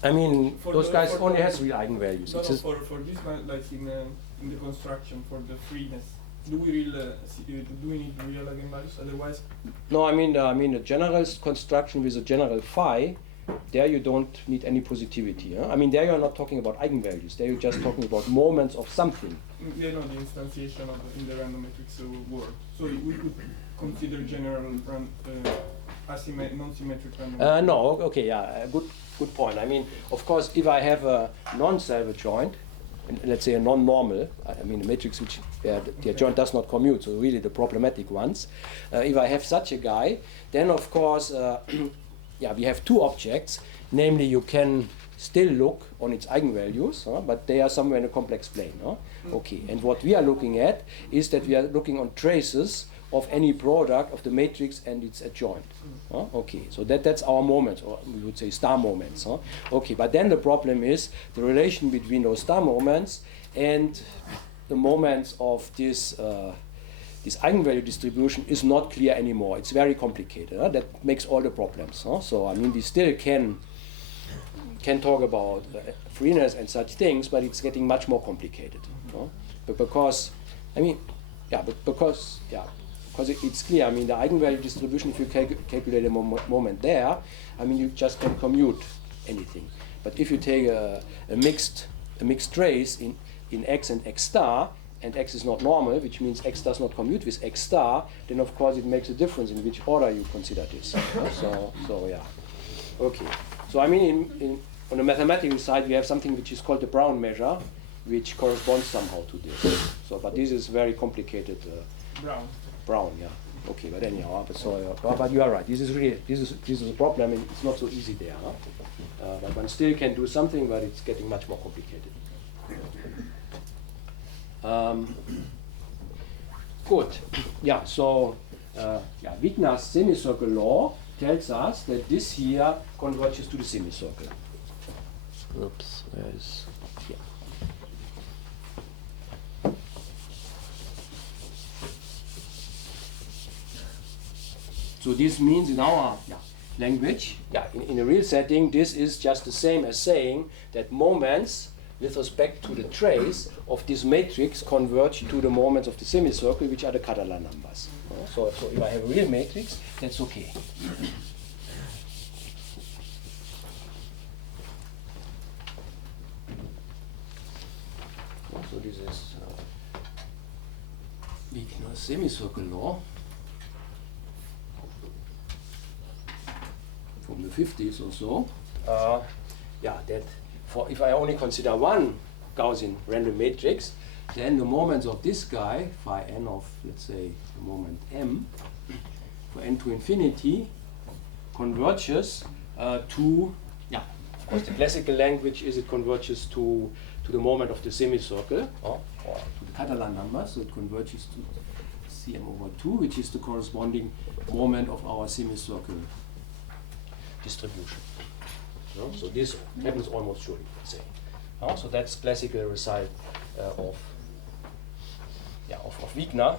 I mean, those guys only has real eigenvalues. No, for this one, like in the construction for the freeness. Do we need real eigenvalues? Otherwise, no. I mean the general construction with a general phi. There you don't need any positivity. I mean, there you're not talking about eigenvalues. There you're just talking about moments of something. Yeah, no, the instantiation of in the random matrix world. So we could consider general non-symmetric random. No. Okay. Yeah. Good point. I mean, of course, if I have a non-self adjoint, let's say a non-normal, I mean a matrix which the adjoint does not commute, so really the problematic ones. If I have such a guy, then of course, we have two objects, namely you can still look on its eigenvalues, but they are somewhere in a complex plane. Okay, and what we are looking at is that we are looking on traces of any product of the matrix and its adjoint. Okay, so that's our moments, or we would say star moments. Okay, but then the problem is the relation between those star moments and the moments of this this eigenvalue distribution is not clear anymore. It's very complicated. That makes all the problems. So I mean, we still can talk about freeness and such things, but it's getting much more complicated. But because, I mean, because it's clear. I mean, the eigenvalue distribution, if you calculate a moment there, I mean, you just can commute anything. But if you take a mixed trace in x and x star, and x is not normal, which means x does not commute with x star, then of course it makes a difference in which order you consider this. So yeah. Okay. So I mean, on the mathematical side, we have something which is called the Brown measure, which corresponds somehow to this. So, but this is very complicated. Brown, yeah. Okay, but anyhow, but you are right. This is a problem, and it's not so easy there. But one still can do something, but it's getting much more complicated. Good. Yeah. So, Wigner's semicircle law tells us that this here converges to the semicircle. Oops. There's here. So this means in our language, in a real setting, this is just the same as saying that moments with respect to the trace of this matrix converge to the moments of the semicircle, which are the Catalan numbers. So if I have a real matrix, that's okay. So this is Wigner's semicircle law from the 50s or so. That if I only consider one Gaussian random matrix, then the moments of this guy, phi n of, let's say, the moment m, for n to infinity, converges to, of course, the classical language is it converges to the moment of the semicircle, or to the Catalan number, so it converges to Cm over 2, which is the corresponding moment of our semicircle distribution. So this happens almost surely, let's say. So that's classical result of Wigner.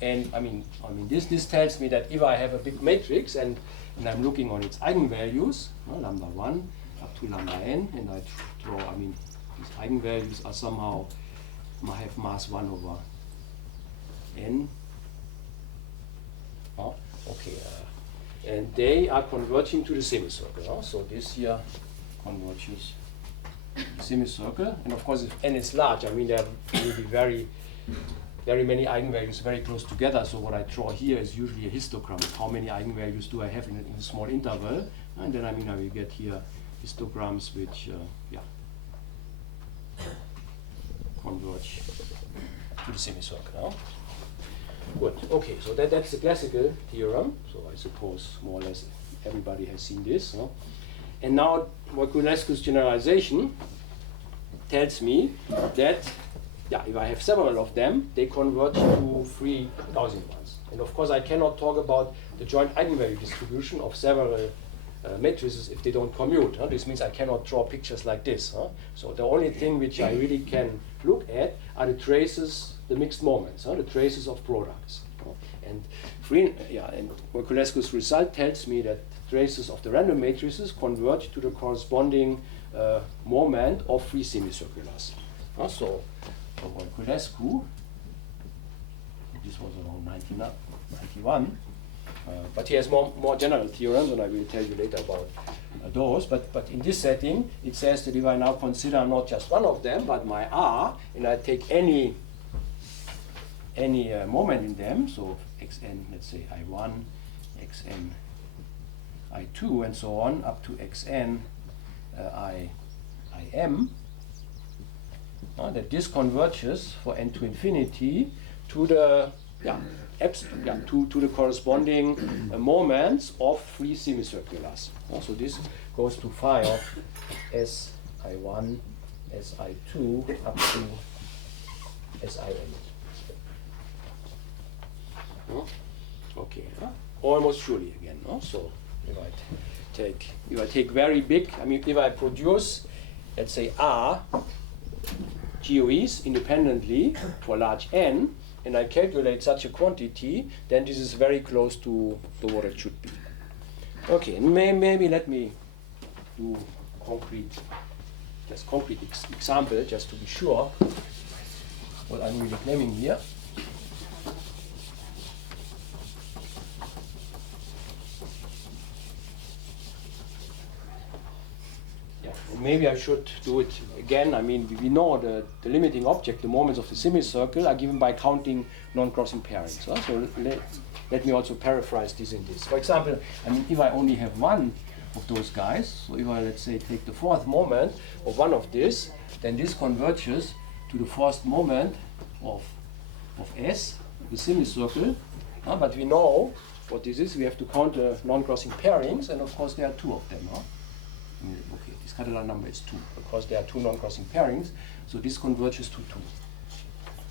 And I mean this tells me that if I have a big matrix and I'm looking on its eigenvalues, lambda 1 up to lambda n, and I draw, these eigenvalues are somehow, I have mass 1 over n. And they are converging to the semicircle. So this here converges to the semicircle. And of course, if n is large, there will be very many eigenvalues very close together. So what I draw here is usually a histogram. How many eigenvalues do I have in a small interval? And then I will get here histograms which converge to the semicircle. Good. Okay, so that's the classical theorem. So I suppose more or less everybody has seen this. And now Voiculescu's generalization tells me that if I have several of them, they converge to three Gaussian ones. And of course I cannot talk about the joint eigenvalue distribution of several matrices if they don't commute. This means I cannot draw pictures like this. So the only thing which I really can look at are the traces, the mixed moments, the traces of products. And Voiculescu's result tells me that traces of the random matrices converge to the corresponding moment of three semicirculars. So for Voiculescu, this was around 1991, but he has more general theorems, and I will tell you later about those. But in this setting, it says that if I now consider not just one of them, but my R, and I take any moment in them, so xn, let's say I1, xn, I2, and so on, up to xn, im, that this converges for n to infinity to the to the corresponding moments of free semicirculars. So this goes to phi of Si1, Si2 up to Sin. Okay, almost surely again. So if I take very big, I mean, if I produce, let's say R GOEs independently for large n, and I calculate such a quantity, then this is very close to what it should be. Okay, and maybe let me do concrete example just to be sure what I'm really claiming here. Maybe I should do it again. I mean, we know the limiting object, the moments of the semicircle, are given by counting non-crossing pairings. So let me also paraphrase this in this. For example, I mean, if I only have one of those guys, so if I, let's say, take the fourth moment of one of this, then this converges to the first moment of S, the semicircle. But we know what this is. We have to count the non-crossing pairings, and of course there are two of them. Okay, this Catalan number is 2 because there are two non-crossing pairings, so this converges to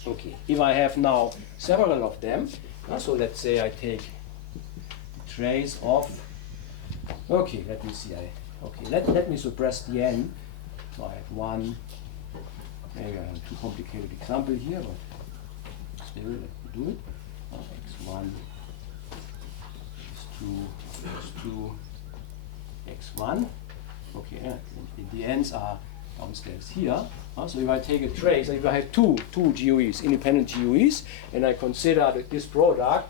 2. Okay, if I have now several of them, so let's say I take the trace of, okay, let me see, let me suppress the n, so I have one, maybe I have a too complicated example here, but still, let me do it. X1, X2, X1. Okay, and the ends are downstairs here. So if I take a trace, if I have two GOEs, independent GOEs, and I consider that this product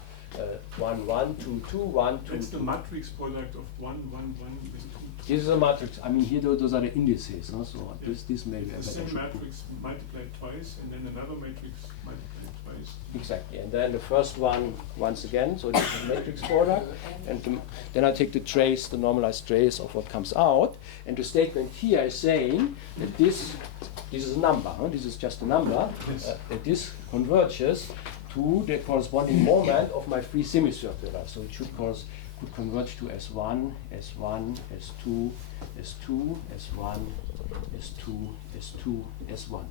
1, 1, 2, 2, 1, 2. That's the matrix product of 1, 1, 1 with 2. This is a matrix. I mean, here those are the indices. So Yeah. this may be The same matrix multiplied twice, and then another matrix multiplied twice. Exactly, and then the first one once again, so this is a matrix product, and then I take the trace, the normalized trace of what comes out, and the statement here is saying that this is a number, this is just a number, that this converges to the corresponding moment of my free semicircular, so it could converge to S1, S1, S2, S2, S1, S2, S2, S1.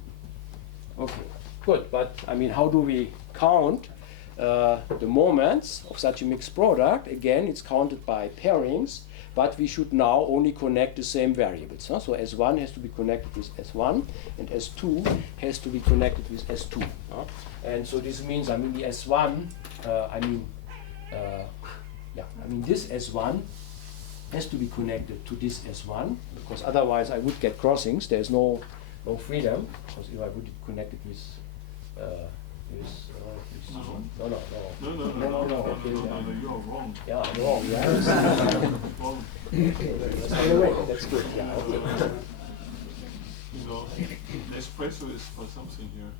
Okay. Good, but I mean, how do we count the moments of such a mixed product? Again, it's counted by pairings, but we should now only connect the same variables. So S1 has to be connected with S1, and S2 has to be connected with S2. And so this means, I mean, the S1, this S1 has to be connected to this S1, because otherwise I would get crossings. There's no freedom, because if I would connect it with no, okay, you are wrong. Yeah, I'm wrong. Yeah. Wrong. Anyway, that's good. Yeah. Okay. You know, Nespresso is for something here.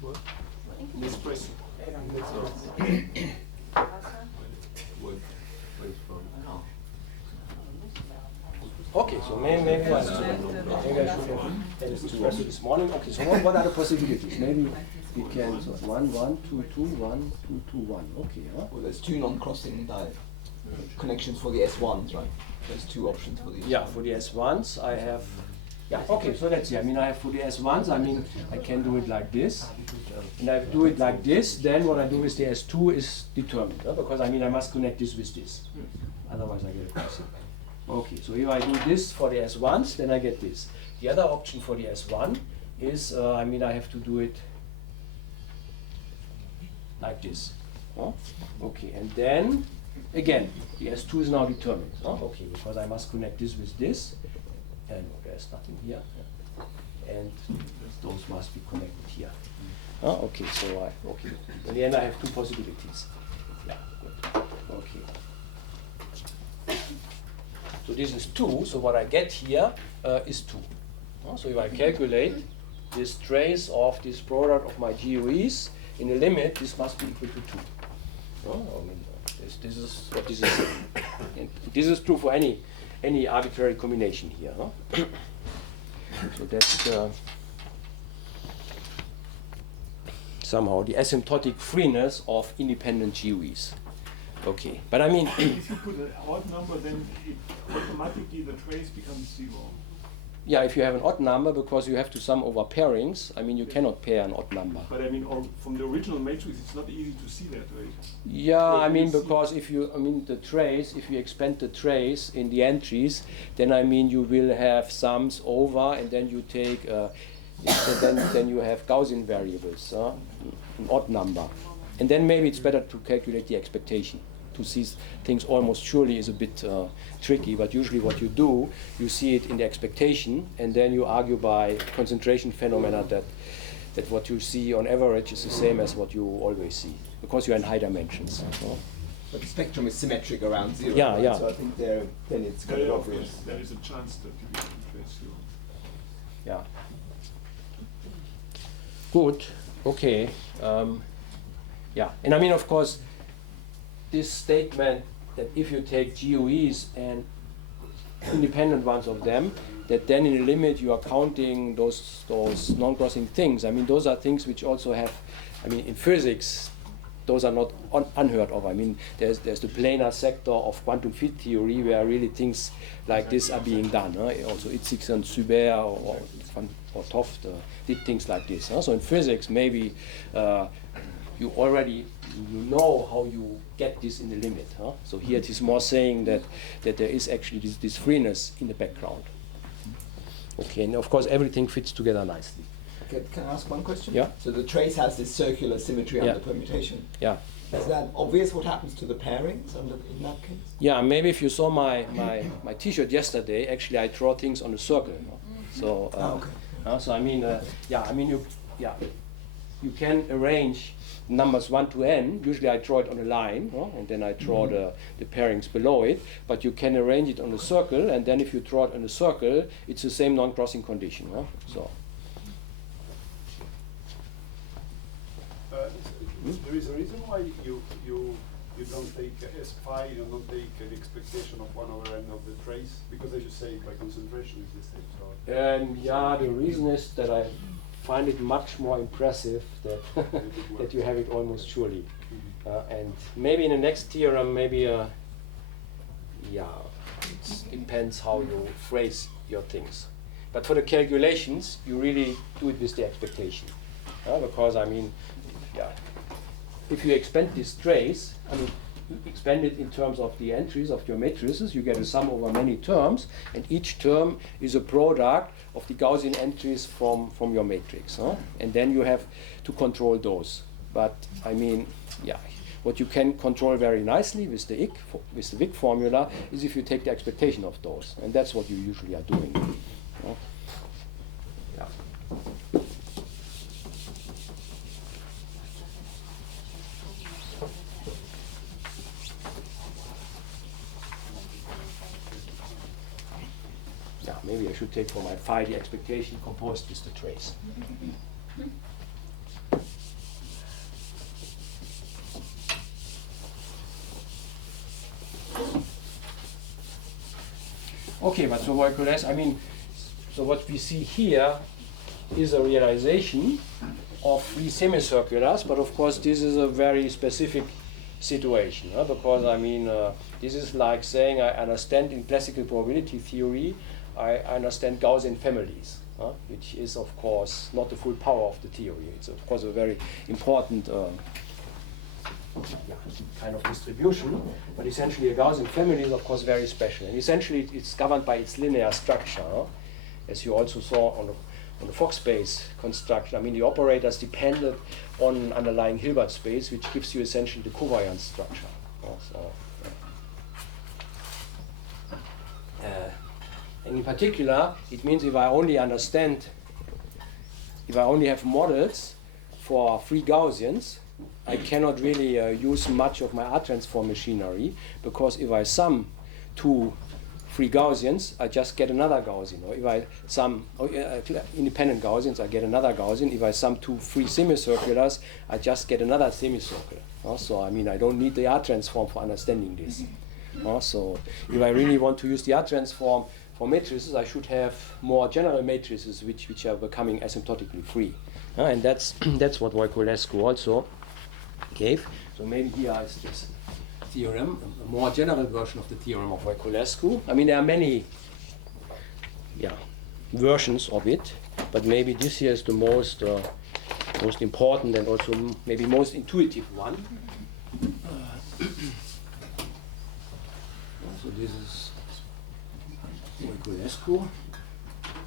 What? Nespresso. Okay, so maybe I should have espresso this morning. Okay, so what are the possibilities? Maybe we can, so 1, 1, 2, 2, 1, 2, 2, 1. Okay, Well, there's two non-crossing connections for the S1s, right? There's two options for these. Yeah, for the S1s I have, okay, so let's see. I mean, I have for the S1s, I mean, I can do it like this. And I do it like this, then what I do with the S2 is determined, because I mean, I must connect this with this. Otherwise I get a crossing. Okay, so if I do this for the S1s, then I get this. The other option for the S1 is, I mean, I have to do it like this. Okay, and then, again, the S2 is now determined. Okay, because I must connect this with this. And there's nothing here. And those must be connected here. Okay, so okay. In the end, I have two possibilities. Yeah, good. Okay. So this is 2, so what I get here is 2. So if I calculate this trace of this product of my GOEs in a limit, this must be equal to 2. I mean, this is what this is. And this is true for any arbitrary combination here. So that's somehow the asymptotic freeness of independent GUEs. Okay, but I mean, if you put an odd number, then automatically the trace becomes 0. yeah, if you have an odd number, because you have to sum over pairings, I mean, you cannot pair an odd number. But I mean, from the original matrix, it's not easy to see that, right? Yeah, Well, I mean, you see- because if you, I mean, the trace, if you expand the trace in the entries, then I mean, you will have sums over, and then you take, so then you have Gaussian variables, an odd number. And then maybe it's better to calculate the expectation. To see things almost surely is a bit tricky, but usually what you do, you see it in the expectation, and then you argue by concentration phenomena that what you see on average is the same as what you always see, because you're in high dimensions. But the spectrum is symmetric around 0. Yeah, right? yeah. So I think then it's kind Yeah, of of course, obvious. there is a chance that you get to trace 0. Yeah. Good. Okay. Yeah. And I mean, of course, this statement that if you take GUEs and independent ones of them, that then in a limit you are counting those non-crossing things. I mean, those are things which also have, I mean, in physics, those are not unheard of. I mean, there's the planar sector of quantum field theory where really things like this are being done. Also, Itzig and Suber or Toft did things like this. So in physics, maybe you already know how you get this in the limit. So here it is more saying that there is actually this freeness in the background. Okay, and of course everything fits together nicely. Can I ask one question? Yeah. So the trace has this circular symmetry Yeah. under permutation. Yeah. Is that obvious what happens to the pairings in that case? Yeah, maybe if you saw my T-shirt yesterday, actually I draw things on a circle. So Okay. so I mean, you can arrange numbers 1 to n. Usually I draw it on a line, and then I draw the pairings below it. But you can arrange it on a circle, and then if you draw it on a circle, it's the same non-crossing condition. So. There is a reason why you don't take S pi, you don't take the expectation of 1 over n of the trace, because as you say, by concentration is the same. So Yeah, the reason is that I find it much more impressive that that you have it almost surely. And maybe in the next theorem, maybe it depends how you phrase your things. But for the calculations, you really do it with the expectation, because I mean, if you expand this trace, I mean, you expand it in terms of the entries of your matrices, you get a sum over many terms, and each term is a product of the Gaussian entries from your matrix. And then you have to control those. But I mean, what you can control very nicely with the Wick formula is if you take the expectation of those, and that's what you usually are doing. Maybe I should take for my phi the expectation composed with the trace. Okay, but so what could I mean, so what we see here is a realization of free semicirculars, but of course this is a very specific situation, because I mean, this is like saying I understand in classical probability theory, I understand Gaussian families, which is of course not the full power of the theory. It's of course a very important kind of distribution, but essentially a Gaussian family is of course very special, and essentially it's governed by its linear structure, as you also saw on the Fock space construction. I mean, the operators depended on underlying Hilbert space, which gives you essentially the covariance structure. And in particular, it means if I only have models for free Gaussians, I cannot really use much of my R-transform machinery, because if I sum two free Gaussians, I just get another Gaussian. Or if I sum independent Gaussians, I get another Gaussian. If I sum two free semicirculars, I just get another semicircle. So I mean, I don't need the R-transform for understanding this. So if I really want to use the R transform for matrices, I should have more general matrices which are becoming asymptotically free. And that's what Voiculescu also gave. So maybe here is this theorem, a more general version of the theorem of Voiculescu. I mean, there are many versions of it, but maybe this here is the most important and also maybe most intuitive one. So this is Voiculescu,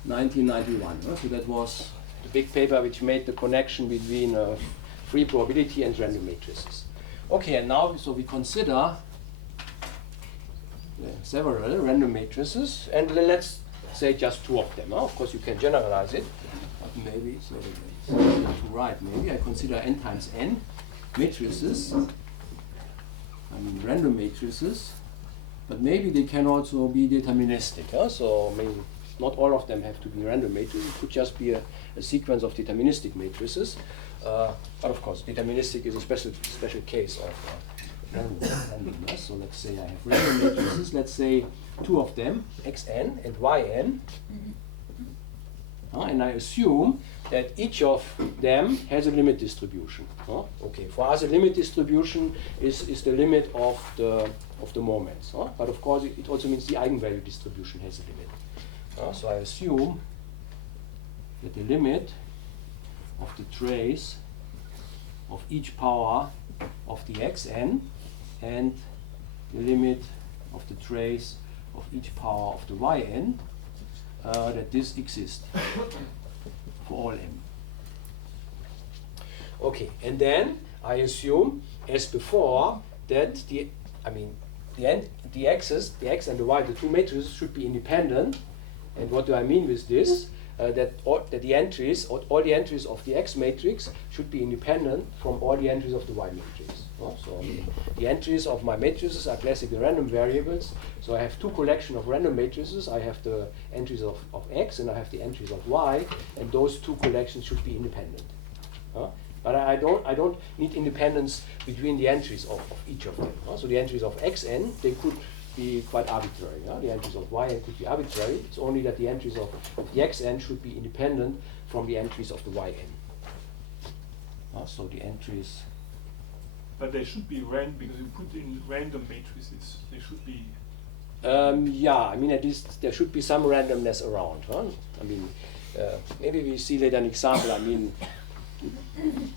1991. So that was the big paper which made the connection between free probability and random matrices. Okay, and now so we consider several random matrices, and let's say just two of them. Of course, you can generalize it, but maybe it's not to write. Maybe I consider n times n matrices. I mean random matrices, but maybe they can also be deterministic. So I mean, not all of them have to be random matrices. It could just be a sequence of deterministic matrices. But of course, deterministic is a special case of randomness. So let's say I have random matrices. Let's say two of them, xn and yn. And I assume that each of them has a limit distribution. Okay, for us a limit distribution is the limit of the moments. But of course it also means the eigenvalue distribution has a limit. So I assume that the limit of the trace of each power of the xn and the limit of the trace of each power of the yn, that this exists for all m. Okay, and then I assume, as before, that the x and the y, the two matrices, should be independent. And what do I mean with this? That all the entries of the X matrix should be independent from all the entries of the Y matrix. So the entries of my matrices are classical random variables. So I have two collections of random matrices. I have the entries of X and I have the entries of Y, and those two collections should be independent. But I don't need independence between the entries of each of them. So the entries of Xn, they could be quite arbitrary. The entries of Yn could be arbitrary. It's only that the entries of the Xn should be independent from the entries of the Yn. So the entries. But they should be random because you put in random matrices. They should be. I mean, at least there should be some randomness around. I mean, maybe we see later an example. I mean,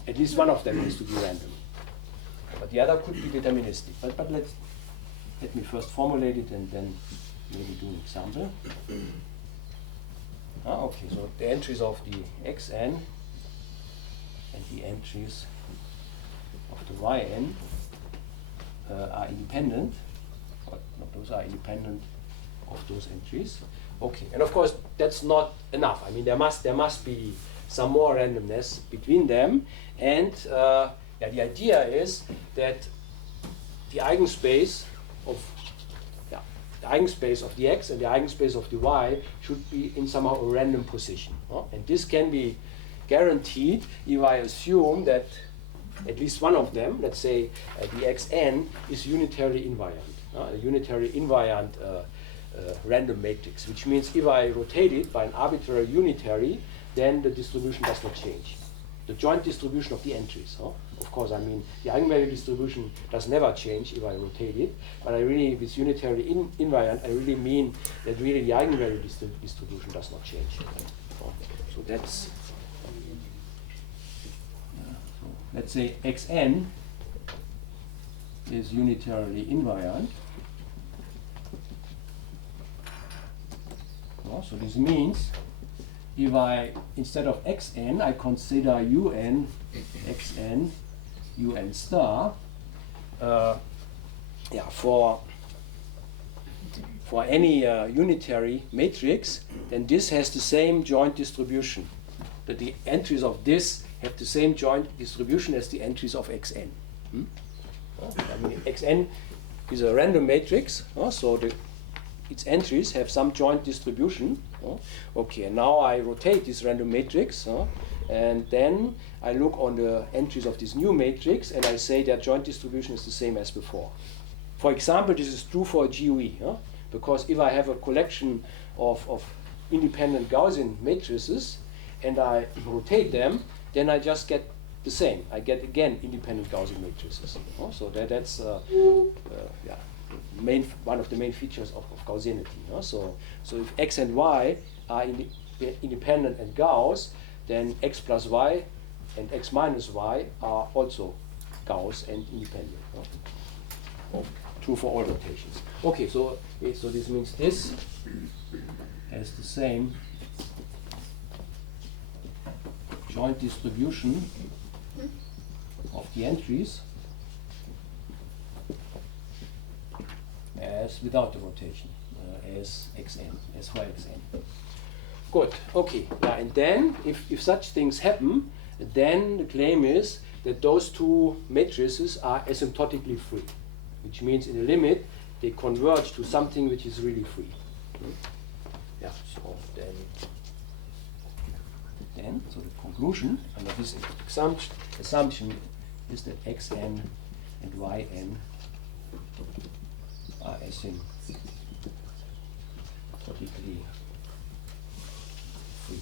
at least one of them has to be random, but the other could be deterministic. But let me first formulate it and then maybe do an example. Okay, so the entries of the Xn and the entries of the Yn are independent, but those are independent of those entries. Okay, and of course that's not enough. I mean, there must be some more randomness between them, and the idea is that the eigenspace of the X and the eigenspace of the Y should be in somehow a random position. And this can be guaranteed if I assume that at least one of them, let's say the Xn, is unitarily invariant, a unitary invariant random matrix, which means if I rotate it by an arbitrary unitary, then the distribution does not change. The joint distribution of the entries. Of course, I mean, the eigenvalue distribution does never change if I rotate it, but I really, with unitary invariant, I really mean that really the eigenvalue distribution does not change. So that's, so let's say Xn is unitarily invariant. So this means if I, instead of Xn, I consider Un, Xn, Un star, for any unitary matrix, then this has the same joint distribution. That the entries of this have the same joint distribution as the entries of Xn. I mean, Xn is a random matrix, so its entries have some joint distribution. Okay, and now I rotate this random matrix, and then I look on the entries of this new matrix and I say their joint distribution is the same as before For example, this is true for a GUE, huh? Because if I have a collection of independent Gaussian matrices and I rotate them, then I just get the same. I get again independent Gaussian matrices. So that's yeah, one of the main features of Gaussianity. So if x and y are independent and Gauss, then x plus y and x minus y are also Gauss and independent. True for all rotations. Okay, so this means this has the same joint distribution of the entries as without the rotation, as xn, as for xn. Good, okay, yeah, and then if such things happen, then the claim is that those two matrices are asymptotically free, which means in the limit they converge to something which is really free. Yeah, so so the conclusion under this assumption is that xn and yn are asymptotically free.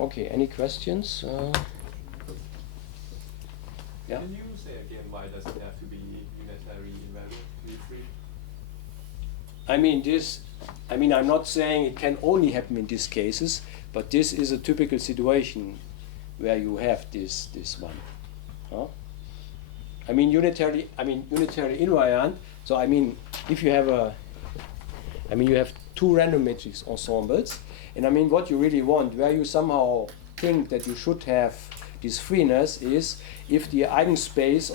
Okay, any questions? Yeah? Can you say again why does it have to be unitary invariant, free? I'm not saying it can only happen in these cases, but this is a typical situation where you have this one. Huh? Unitary invariant. So if you have you have two random matrix ensembles, and what you really want, where you somehow think that you should have this freeness, is if the eigenspace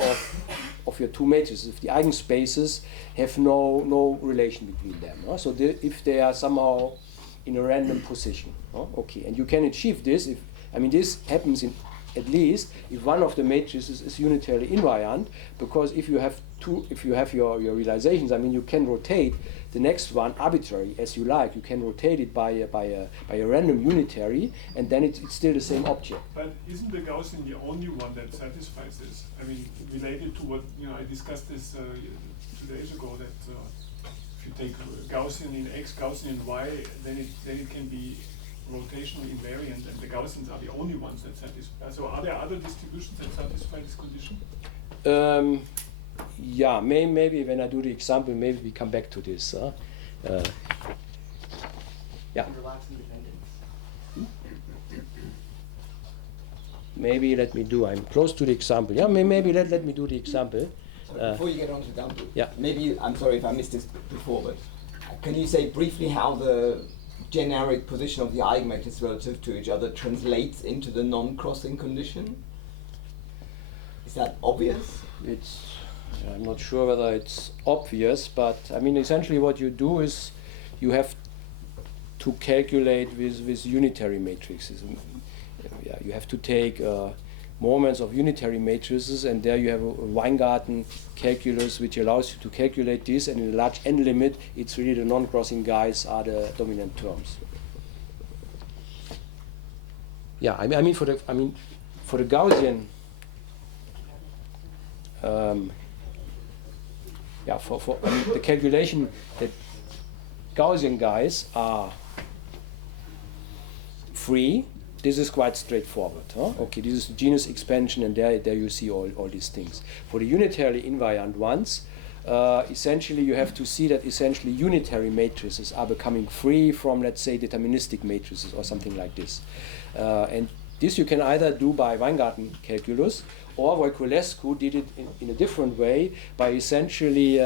of your two matrices, if the eigenspaces have no relation between them. So if they are somehow in a random position. Okay, and you can achieve this if this happens in at least if one of the matrices is unitarily invariant, because if you have your realizations, you can rotate the next one arbitrarily as you like. You can rotate it by a random unitary, and then it's still the same object. But isn't the Gaussian the only one that satisfies this? Related to what I discussed this 2 days ago, that if you take Gaussian in X, Gaussian in Y, then it can be rotational invariant, and the Gaussians are the only ones that satisfy. So are there other distributions that satisfy this condition? Yeah, maybe when I do the example, maybe we come back to this. Yeah. Maybe I'm close to the example. Yeah, maybe let me do the example. So before you get on to the example, yeah. Maybe, I'm sorry if I missed this before, but can you say briefly how the generic position of the eigenmatrix relative to each other translates into the non-crossing condition? Is that obvious? I'm not sure whether it's obvious, but essentially what you do is you have to calculate with unitary matrices. Yeah, you have to take moments of unitary matrices, and there you have a Weingarten calculus which allows you to calculate this, and in a large n limit it's really the non-crossing guys are the dominant terms. Yeah, for the Gaussian the calculation that Gaussian guys are free, this is quite straightforward. Okay, this is genus expansion, and there you see all these things. For the unitarily invariant ones, essentially you have to see that essentially unitary matrices are becoming free from, let's say, deterministic matrices or something like this. And this you can either do by Weingarten calculus, or Voiculescu did it in a different way by essentially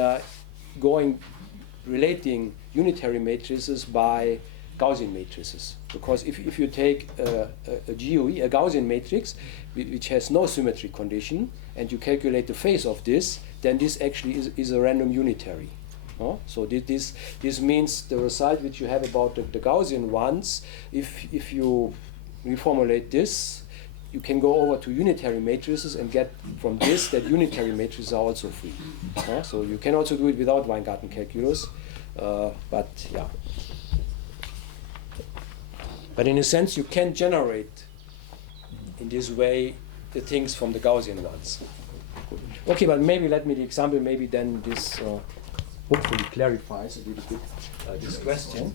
relating unitary matrices by Gaussian matrices. Because if you take a GUE, a Gaussian matrix, which has no symmetry condition, and you calculate the phase of this, then this actually is a random unitary. So this means the result which you have about the Gaussian ones, if you reformulate this, you can go over to unitary matrices and get from this that unitary matrices are also free. So you can also do it without Weingarten calculus, but yeah. But in a sense, you can generate in this way the things from the Gaussian ones. Okay, but maybe let me the example, maybe then this hopefully clarifies a little bit this question.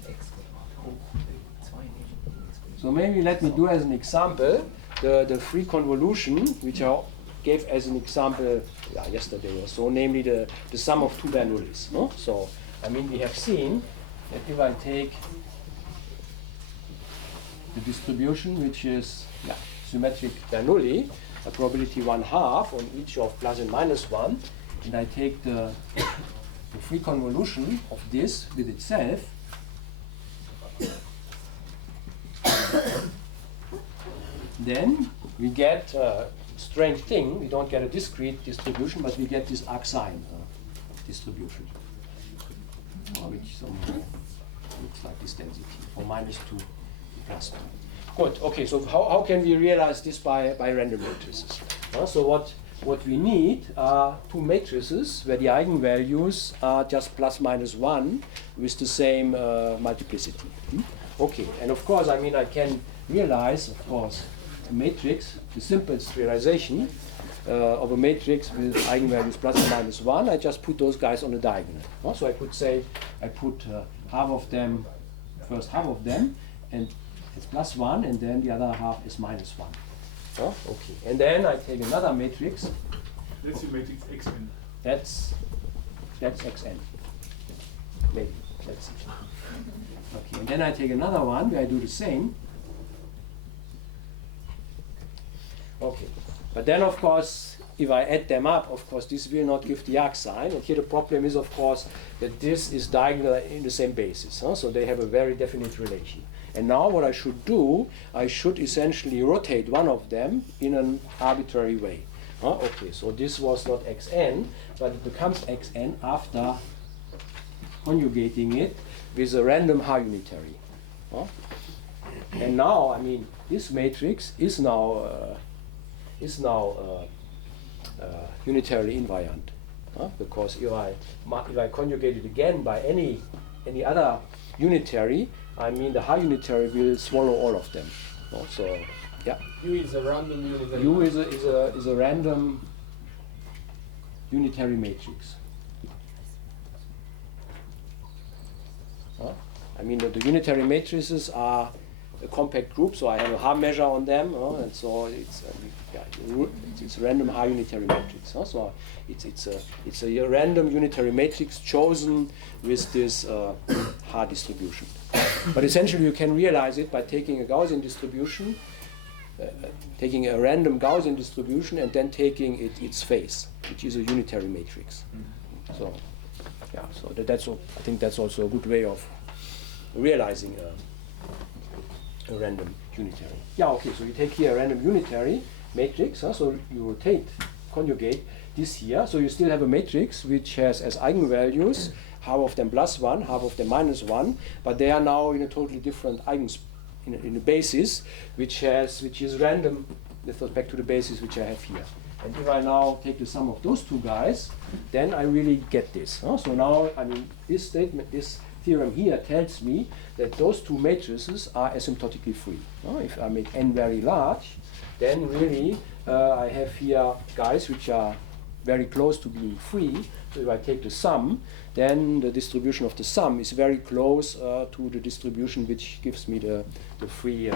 So maybe let me do as an example the free convolution, which I gave as an example yesterday or so, namely the sum of two Bernoullis. No? So, I mean, we have seen that if I take the distribution, which is symmetric Bernoulli, a probability 1/2 on each of plus and minus 1, and I take the free convolution of this with itself, then we get a strange thing. We don't get a discrete distribution, but we get this arc-sine distribution, which somehow looks like this density for -2 to +2. Good. Okay. So how can we realize this by random matrices? So what we need are two matrices where the eigenvalues are just ±1 with the same multiplicity. Okay. And of course, I mean, I can realize, of course, a matrix, the simplest realization of a matrix with eigenvalues ±1. I just put those guys on a diagonal. So I could say I put half of them, first half of them, and it's +1, and then the other half is -1. Okay. And then I take another matrix. That's the matrix xn. That's xn. Maybe. Let's see. Okay. And then I take another one where I do the same. Okay. But then, of course, if I add them up, of course, this will not give the arc-sine. And here the problem is, of course, that this is diagonal in the same basis. So they have a very definite relation. And now what I should do, I should essentially rotate one of them in an arbitrary way. Okay, so this was not xn, but it becomes xn after conjugating it with a random H unitary. And now, I mean, this matrix is now unitarily invariant, because if I conjugate it again by any other unitary, I mean the H unitary will swallow all of them. So yeah. U is a random unitary. U is a random unitary matrix. I mean the unitary matrices are a compact group, so I have a H measure on them, and so it's a random H unitary matrix. So it's a random unitary matrix chosen with this H distribution. But essentially, you can realize it by taking a Gaussian distribution, taking a random Gaussian distribution, and then taking its phase, which is a unitary matrix. So, yeah. So I think that's also a good way of realizing a random unitary. Yeah, okay, so you take here a random unitary matrix, so you rotate, conjugate this here, so you still have a matrix which has as eigenvalues half of them +1, half of them -1, but they are now in a totally different in a basis which is random with respect to the basis which I have here. And if I now take the sum of those two guys, then I really get this. So now, I mean, this statement, this theorem here tells me that those two matrices are asymptotically free. If I make n very large, then really I have here guys which are very close to being free. So if I take the sum, then the distribution of the sum is very close to the distribution which gives me the free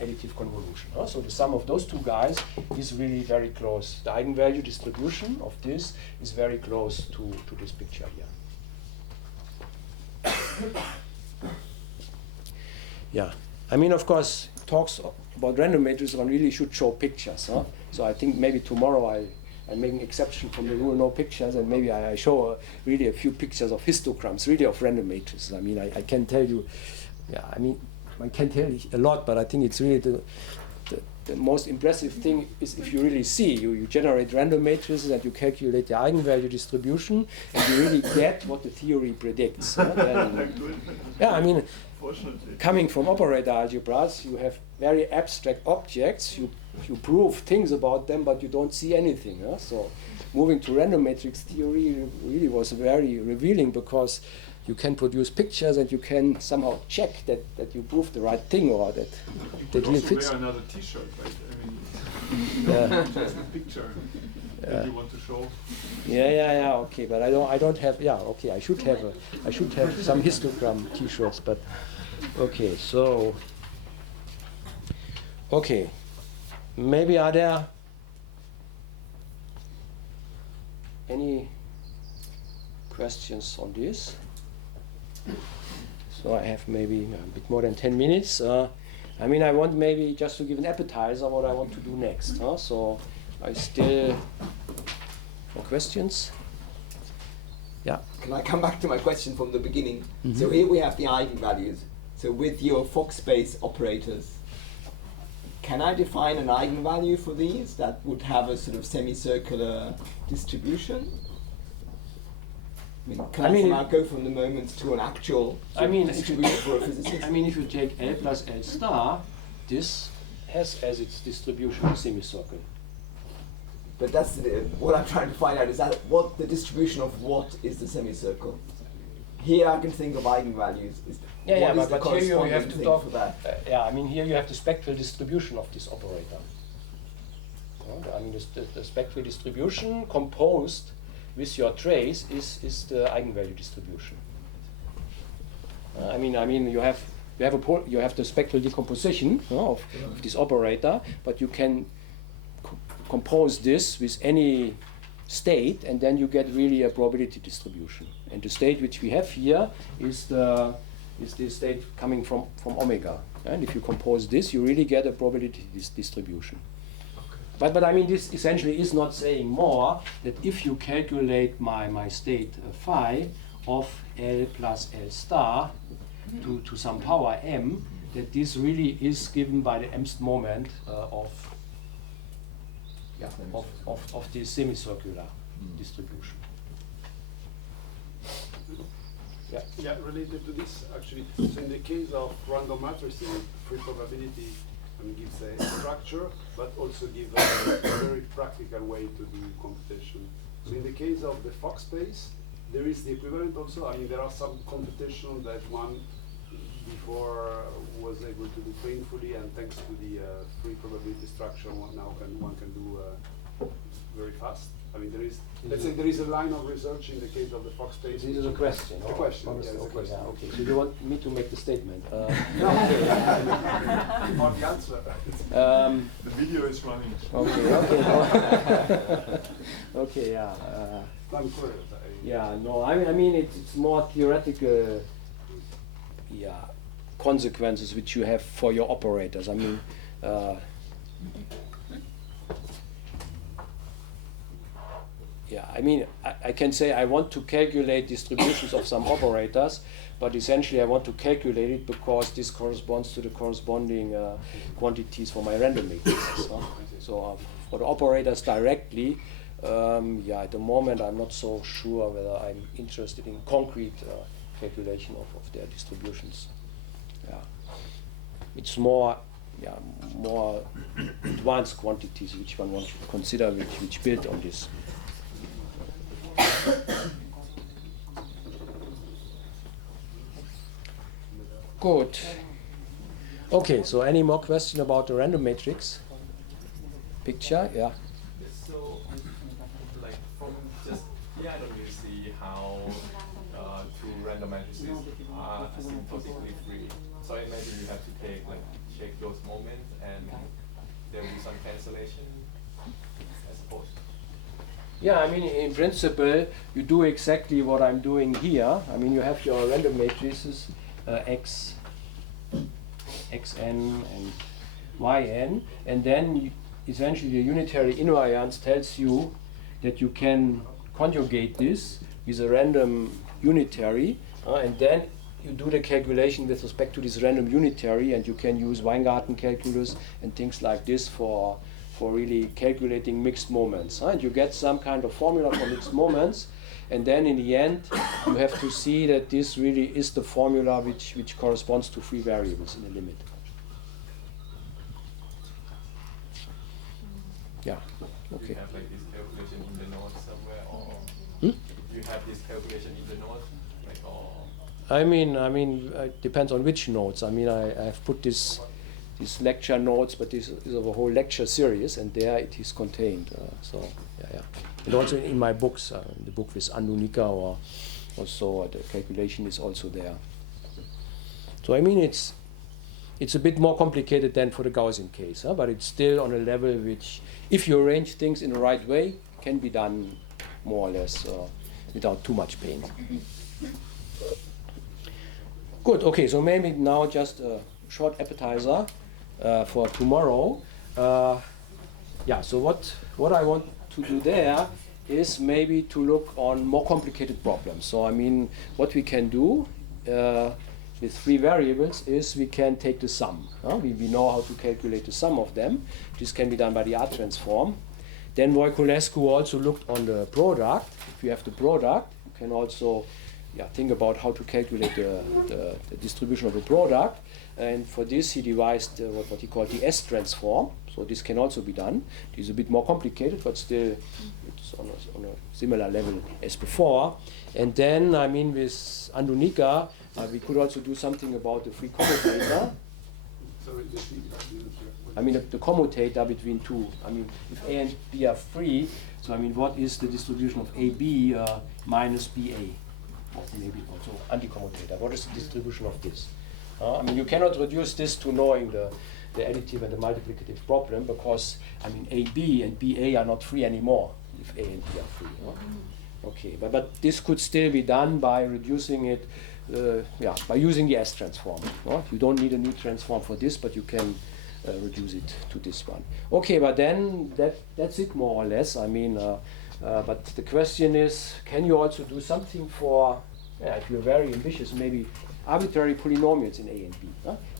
additive convolution. So the sum of those two guys is really very close. The eigenvalue distribution of this is very close to this picture here. Yeah, I mean, of course, talks about random matrices one really should show pictures. So I think maybe tomorrow I make an exception from the rule, no pictures, and maybe I show really a few pictures of histograms, really of random matrices. I mean, I can tell you, I mean, I can tell you a lot, but I think it's really the most impressive thing is if you really see, you generate random matrices and you calculate the eigenvalue distribution, and you really get what the theory predicts. I mean, coming from operator algebras, you have very abstract objects, you prove things about them, but you don't see anything. So moving to random matrix theory really was very revealing, because you can produce pictures and you can somehow check that you prove the right thing or that Could really also fits. wear another T-shirt, right? I mean, just a picture that you want to show. Yeah. Okay, but I don't have. Yeah, okay. I should have some histogram T-shirts, but okay. So okay, maybe are there any questions on this? So I have maybe a bit more than 10 minutes. I mean, I want maybe just to give an appetizer what I want to do next. So I still more questions. Yeah. Can I come back to my question from the beginning? So here we have the eigenvalues. So with your Fock space operators, can I define an eigenvalue for these that would have a sort of semicircular distribution? I mean, can I somehow go from the moments to an actual distribution for a physicist? I mean, if you take L plus L star, this has as its distribution a semicircle. But that's what I'm trying to find out, is that what the distribution of what is the semicircle? Here I can think of eigenvalues. But here you have to talk. I mean, here you have the spectral distribution of this operator. I mean, the spectral distribution composed with your trace is the eigenvalue distribution. I mean, you have the spectral decomposition of this operator, but you can compose this with any state, and then you get really a probability distribution. And the state which we have here is the state coming from omega. And if you compose this, you really get a probability distribution. But I mean, this essentially is not saying more that if you calculate my state phi of L plus L star to some power m, that this really is given by the mth moment of this semicircular distribution. Yeah, related to this, actually, so in the case of random matrices, free probability gives a structure, but also gives a very practical way to do computation. So in the case of the Fock space, there is the equivalent also. I mean, there are some computation that one before was able to do painfully, and thanks to the free probability structure, one can do very fast. I mean, there is, let's say there is a line of research in the case of the Fock space. This is a question. A question, yes, it's a question. Okay, so you want me to make the statement? No, or the answer. The video is running. Okay, yeah. I'm curious. Yeah, no, I mean it's more theoretical consequences which you have for your operators. I mean, I can say I want to calculate distributions of some operators, but essentially I want to calculate it because this corresponds to the corresponding quantities for my random matrices. So for the operators directly, at the moment I'm not so sure whether I'm interested in concrete calculation of their distributions. Yeah, it's more advanced quantities which one wants to consider, which build on this. Good. Okay, so any more question about the random matrix picture? Yeah. So, like from just here, I don't really see how two random matrices are asymptotically free. So I imagine you have to check those moments, and there will be some cancellation, I suppose. Yeah, I mean, in principle, you do exactly what I'm doing here. I mean, you have your random matrices, x, xn, and yn, and then essentially the unitary invariance tells you that you can conjugate this with a random unitary, and then you do the calculation with respect to this random unitary, and you can use Weingarten calculus and things like this for really calculating mixed moments. And you get some kind of formula for mixed moments, and then in the end you have to see that this really is the formula which corresponds to free variables in the limit. Yeah. Okay. Do you have like this calculation in the note somewhere, or Hmm? do you have this calculation in the note? Like, or I mean, it depends on which notes. I mean, I've put these lecture notes, but this is of a whole lecture series, and there it is contained. So, yeah. And also in my books, the book with Andunika or so, the calculation is also there. So I mean, it's a bit more complicated than for the Gaussian case, but it's still on a level which, if you arrange things in the right way, can be done more or less without too much pain. Good, okay, so maybe now just a short appetizer for tomorrow. Yeah, so what I want to do there is maybe to look on more complicated problems. So I mean, what we can do with three variables is we can take the sum. We know how to calculate the sum of them. This can be done by the R transform. Then Voiculescu also looked on the product. If you have the product, you can also think about how to calculate the distribution of the product. And for this, he devised what he called the S transform. So this can also be done. This is a bit more complicated, but still it's on a similar level as before. And then, I mean, with Andunika, we could also do something about the free commutator. I mean, the commutator between two. I mean, if A and B are free, so I mean, what is the distribution of AB minus BA? Or maybe also anti-commutator. What is the distribution of this? I mean, you cannot reduce this to knowing the additive and the multiplicative problem, because, I mean, AB and BA are not free anymore if A and B are free. Okay, but this could still be done by reducing it, by using the S transform. You don't need a new transform for this, but you can reduce it to this one. Okay, but then that's it more or less. I mean, but the question is, can you also do something for, if you're very ambitious, maybe arbitrary polynomials in A and B?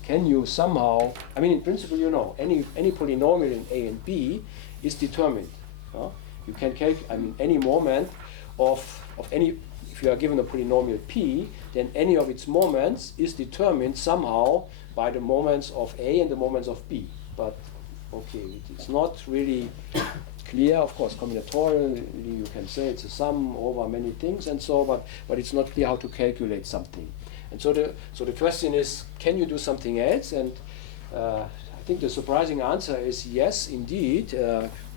Can you somehow, I mean, in principle, you know, any polynomial in A and B is determined. You can calculate, I mean, any moment of any, if you are given a polynomial P, then any of its moments is determined somehow by the moments of A and the moments of B. But, okay, it's not really clear. Of course, combinatorially you can say it's a sum over many things and so, but it's not clear how to calculate something. And so the question is, can you do something else? And I think the surprising answer is yes, indeed,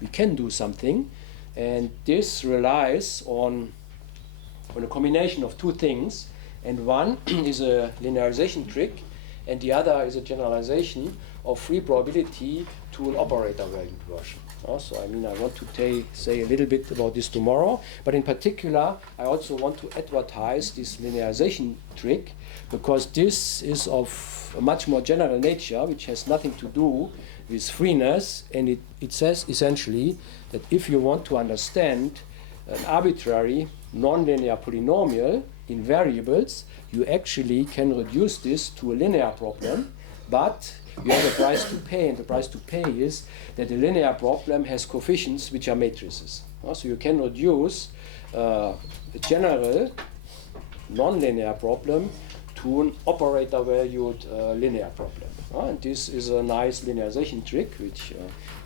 we can do something. And this relies on a combination of two things. And one is a linearization trick, and the other is a generalization of free probability to an operator valued version. So I mean, I want to say a little bit about this tomorrow, but in particular, I also want to advertise this linearization trick, because this is of a much more general nature, which has nothing to do with freeness, and it says essentially that if you want to understand an arbitrary nonlinear polynomial in variables, you actually can reduce this to a linear problem, but you have a price to pay, and the price to pay is that the linear problem has coefficients which are matrices. So you can reduce a general nonlinear problem to an operator-valued linear problem. And this is a nice linearization trick, which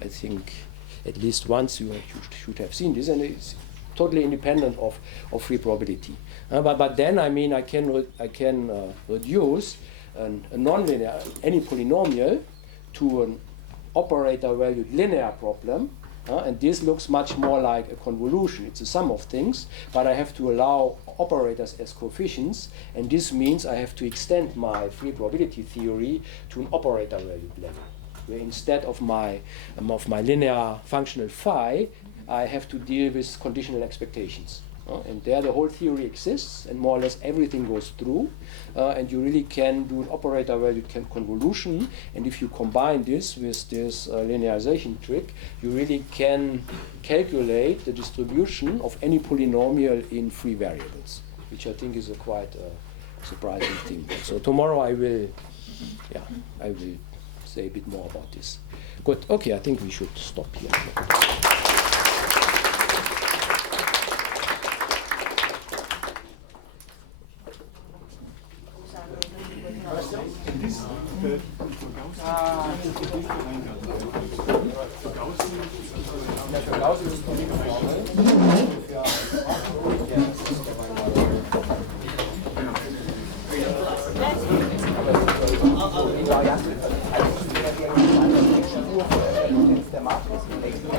I think at least once you should have seen this, and it's totally independent of free probability. But then, I mean, I can reduce a nonlinear, any polynomial, to an operator-valued linear problem, and this looks much more like a convolution. It's a sum of things, but I have to allow operators as coefficients, and this means I have to extend my free probability theory to an operator-valued level, where instead of my linear functional phi, I have to deal with conditional expectations. And there the whole theory exists, and more or less everything goes through, and you really can do an operator-valued convolution, and if you combine this with this linearization trick, you really can calculate the distribution of any polynomial in free variables, which I think is a quite surprising thing. So tomorrow I will say a bit more about this. Good, okay, I think we should stop here. So, die Variante, also die Struktur für Potenz der Matrix im nächsten Mal.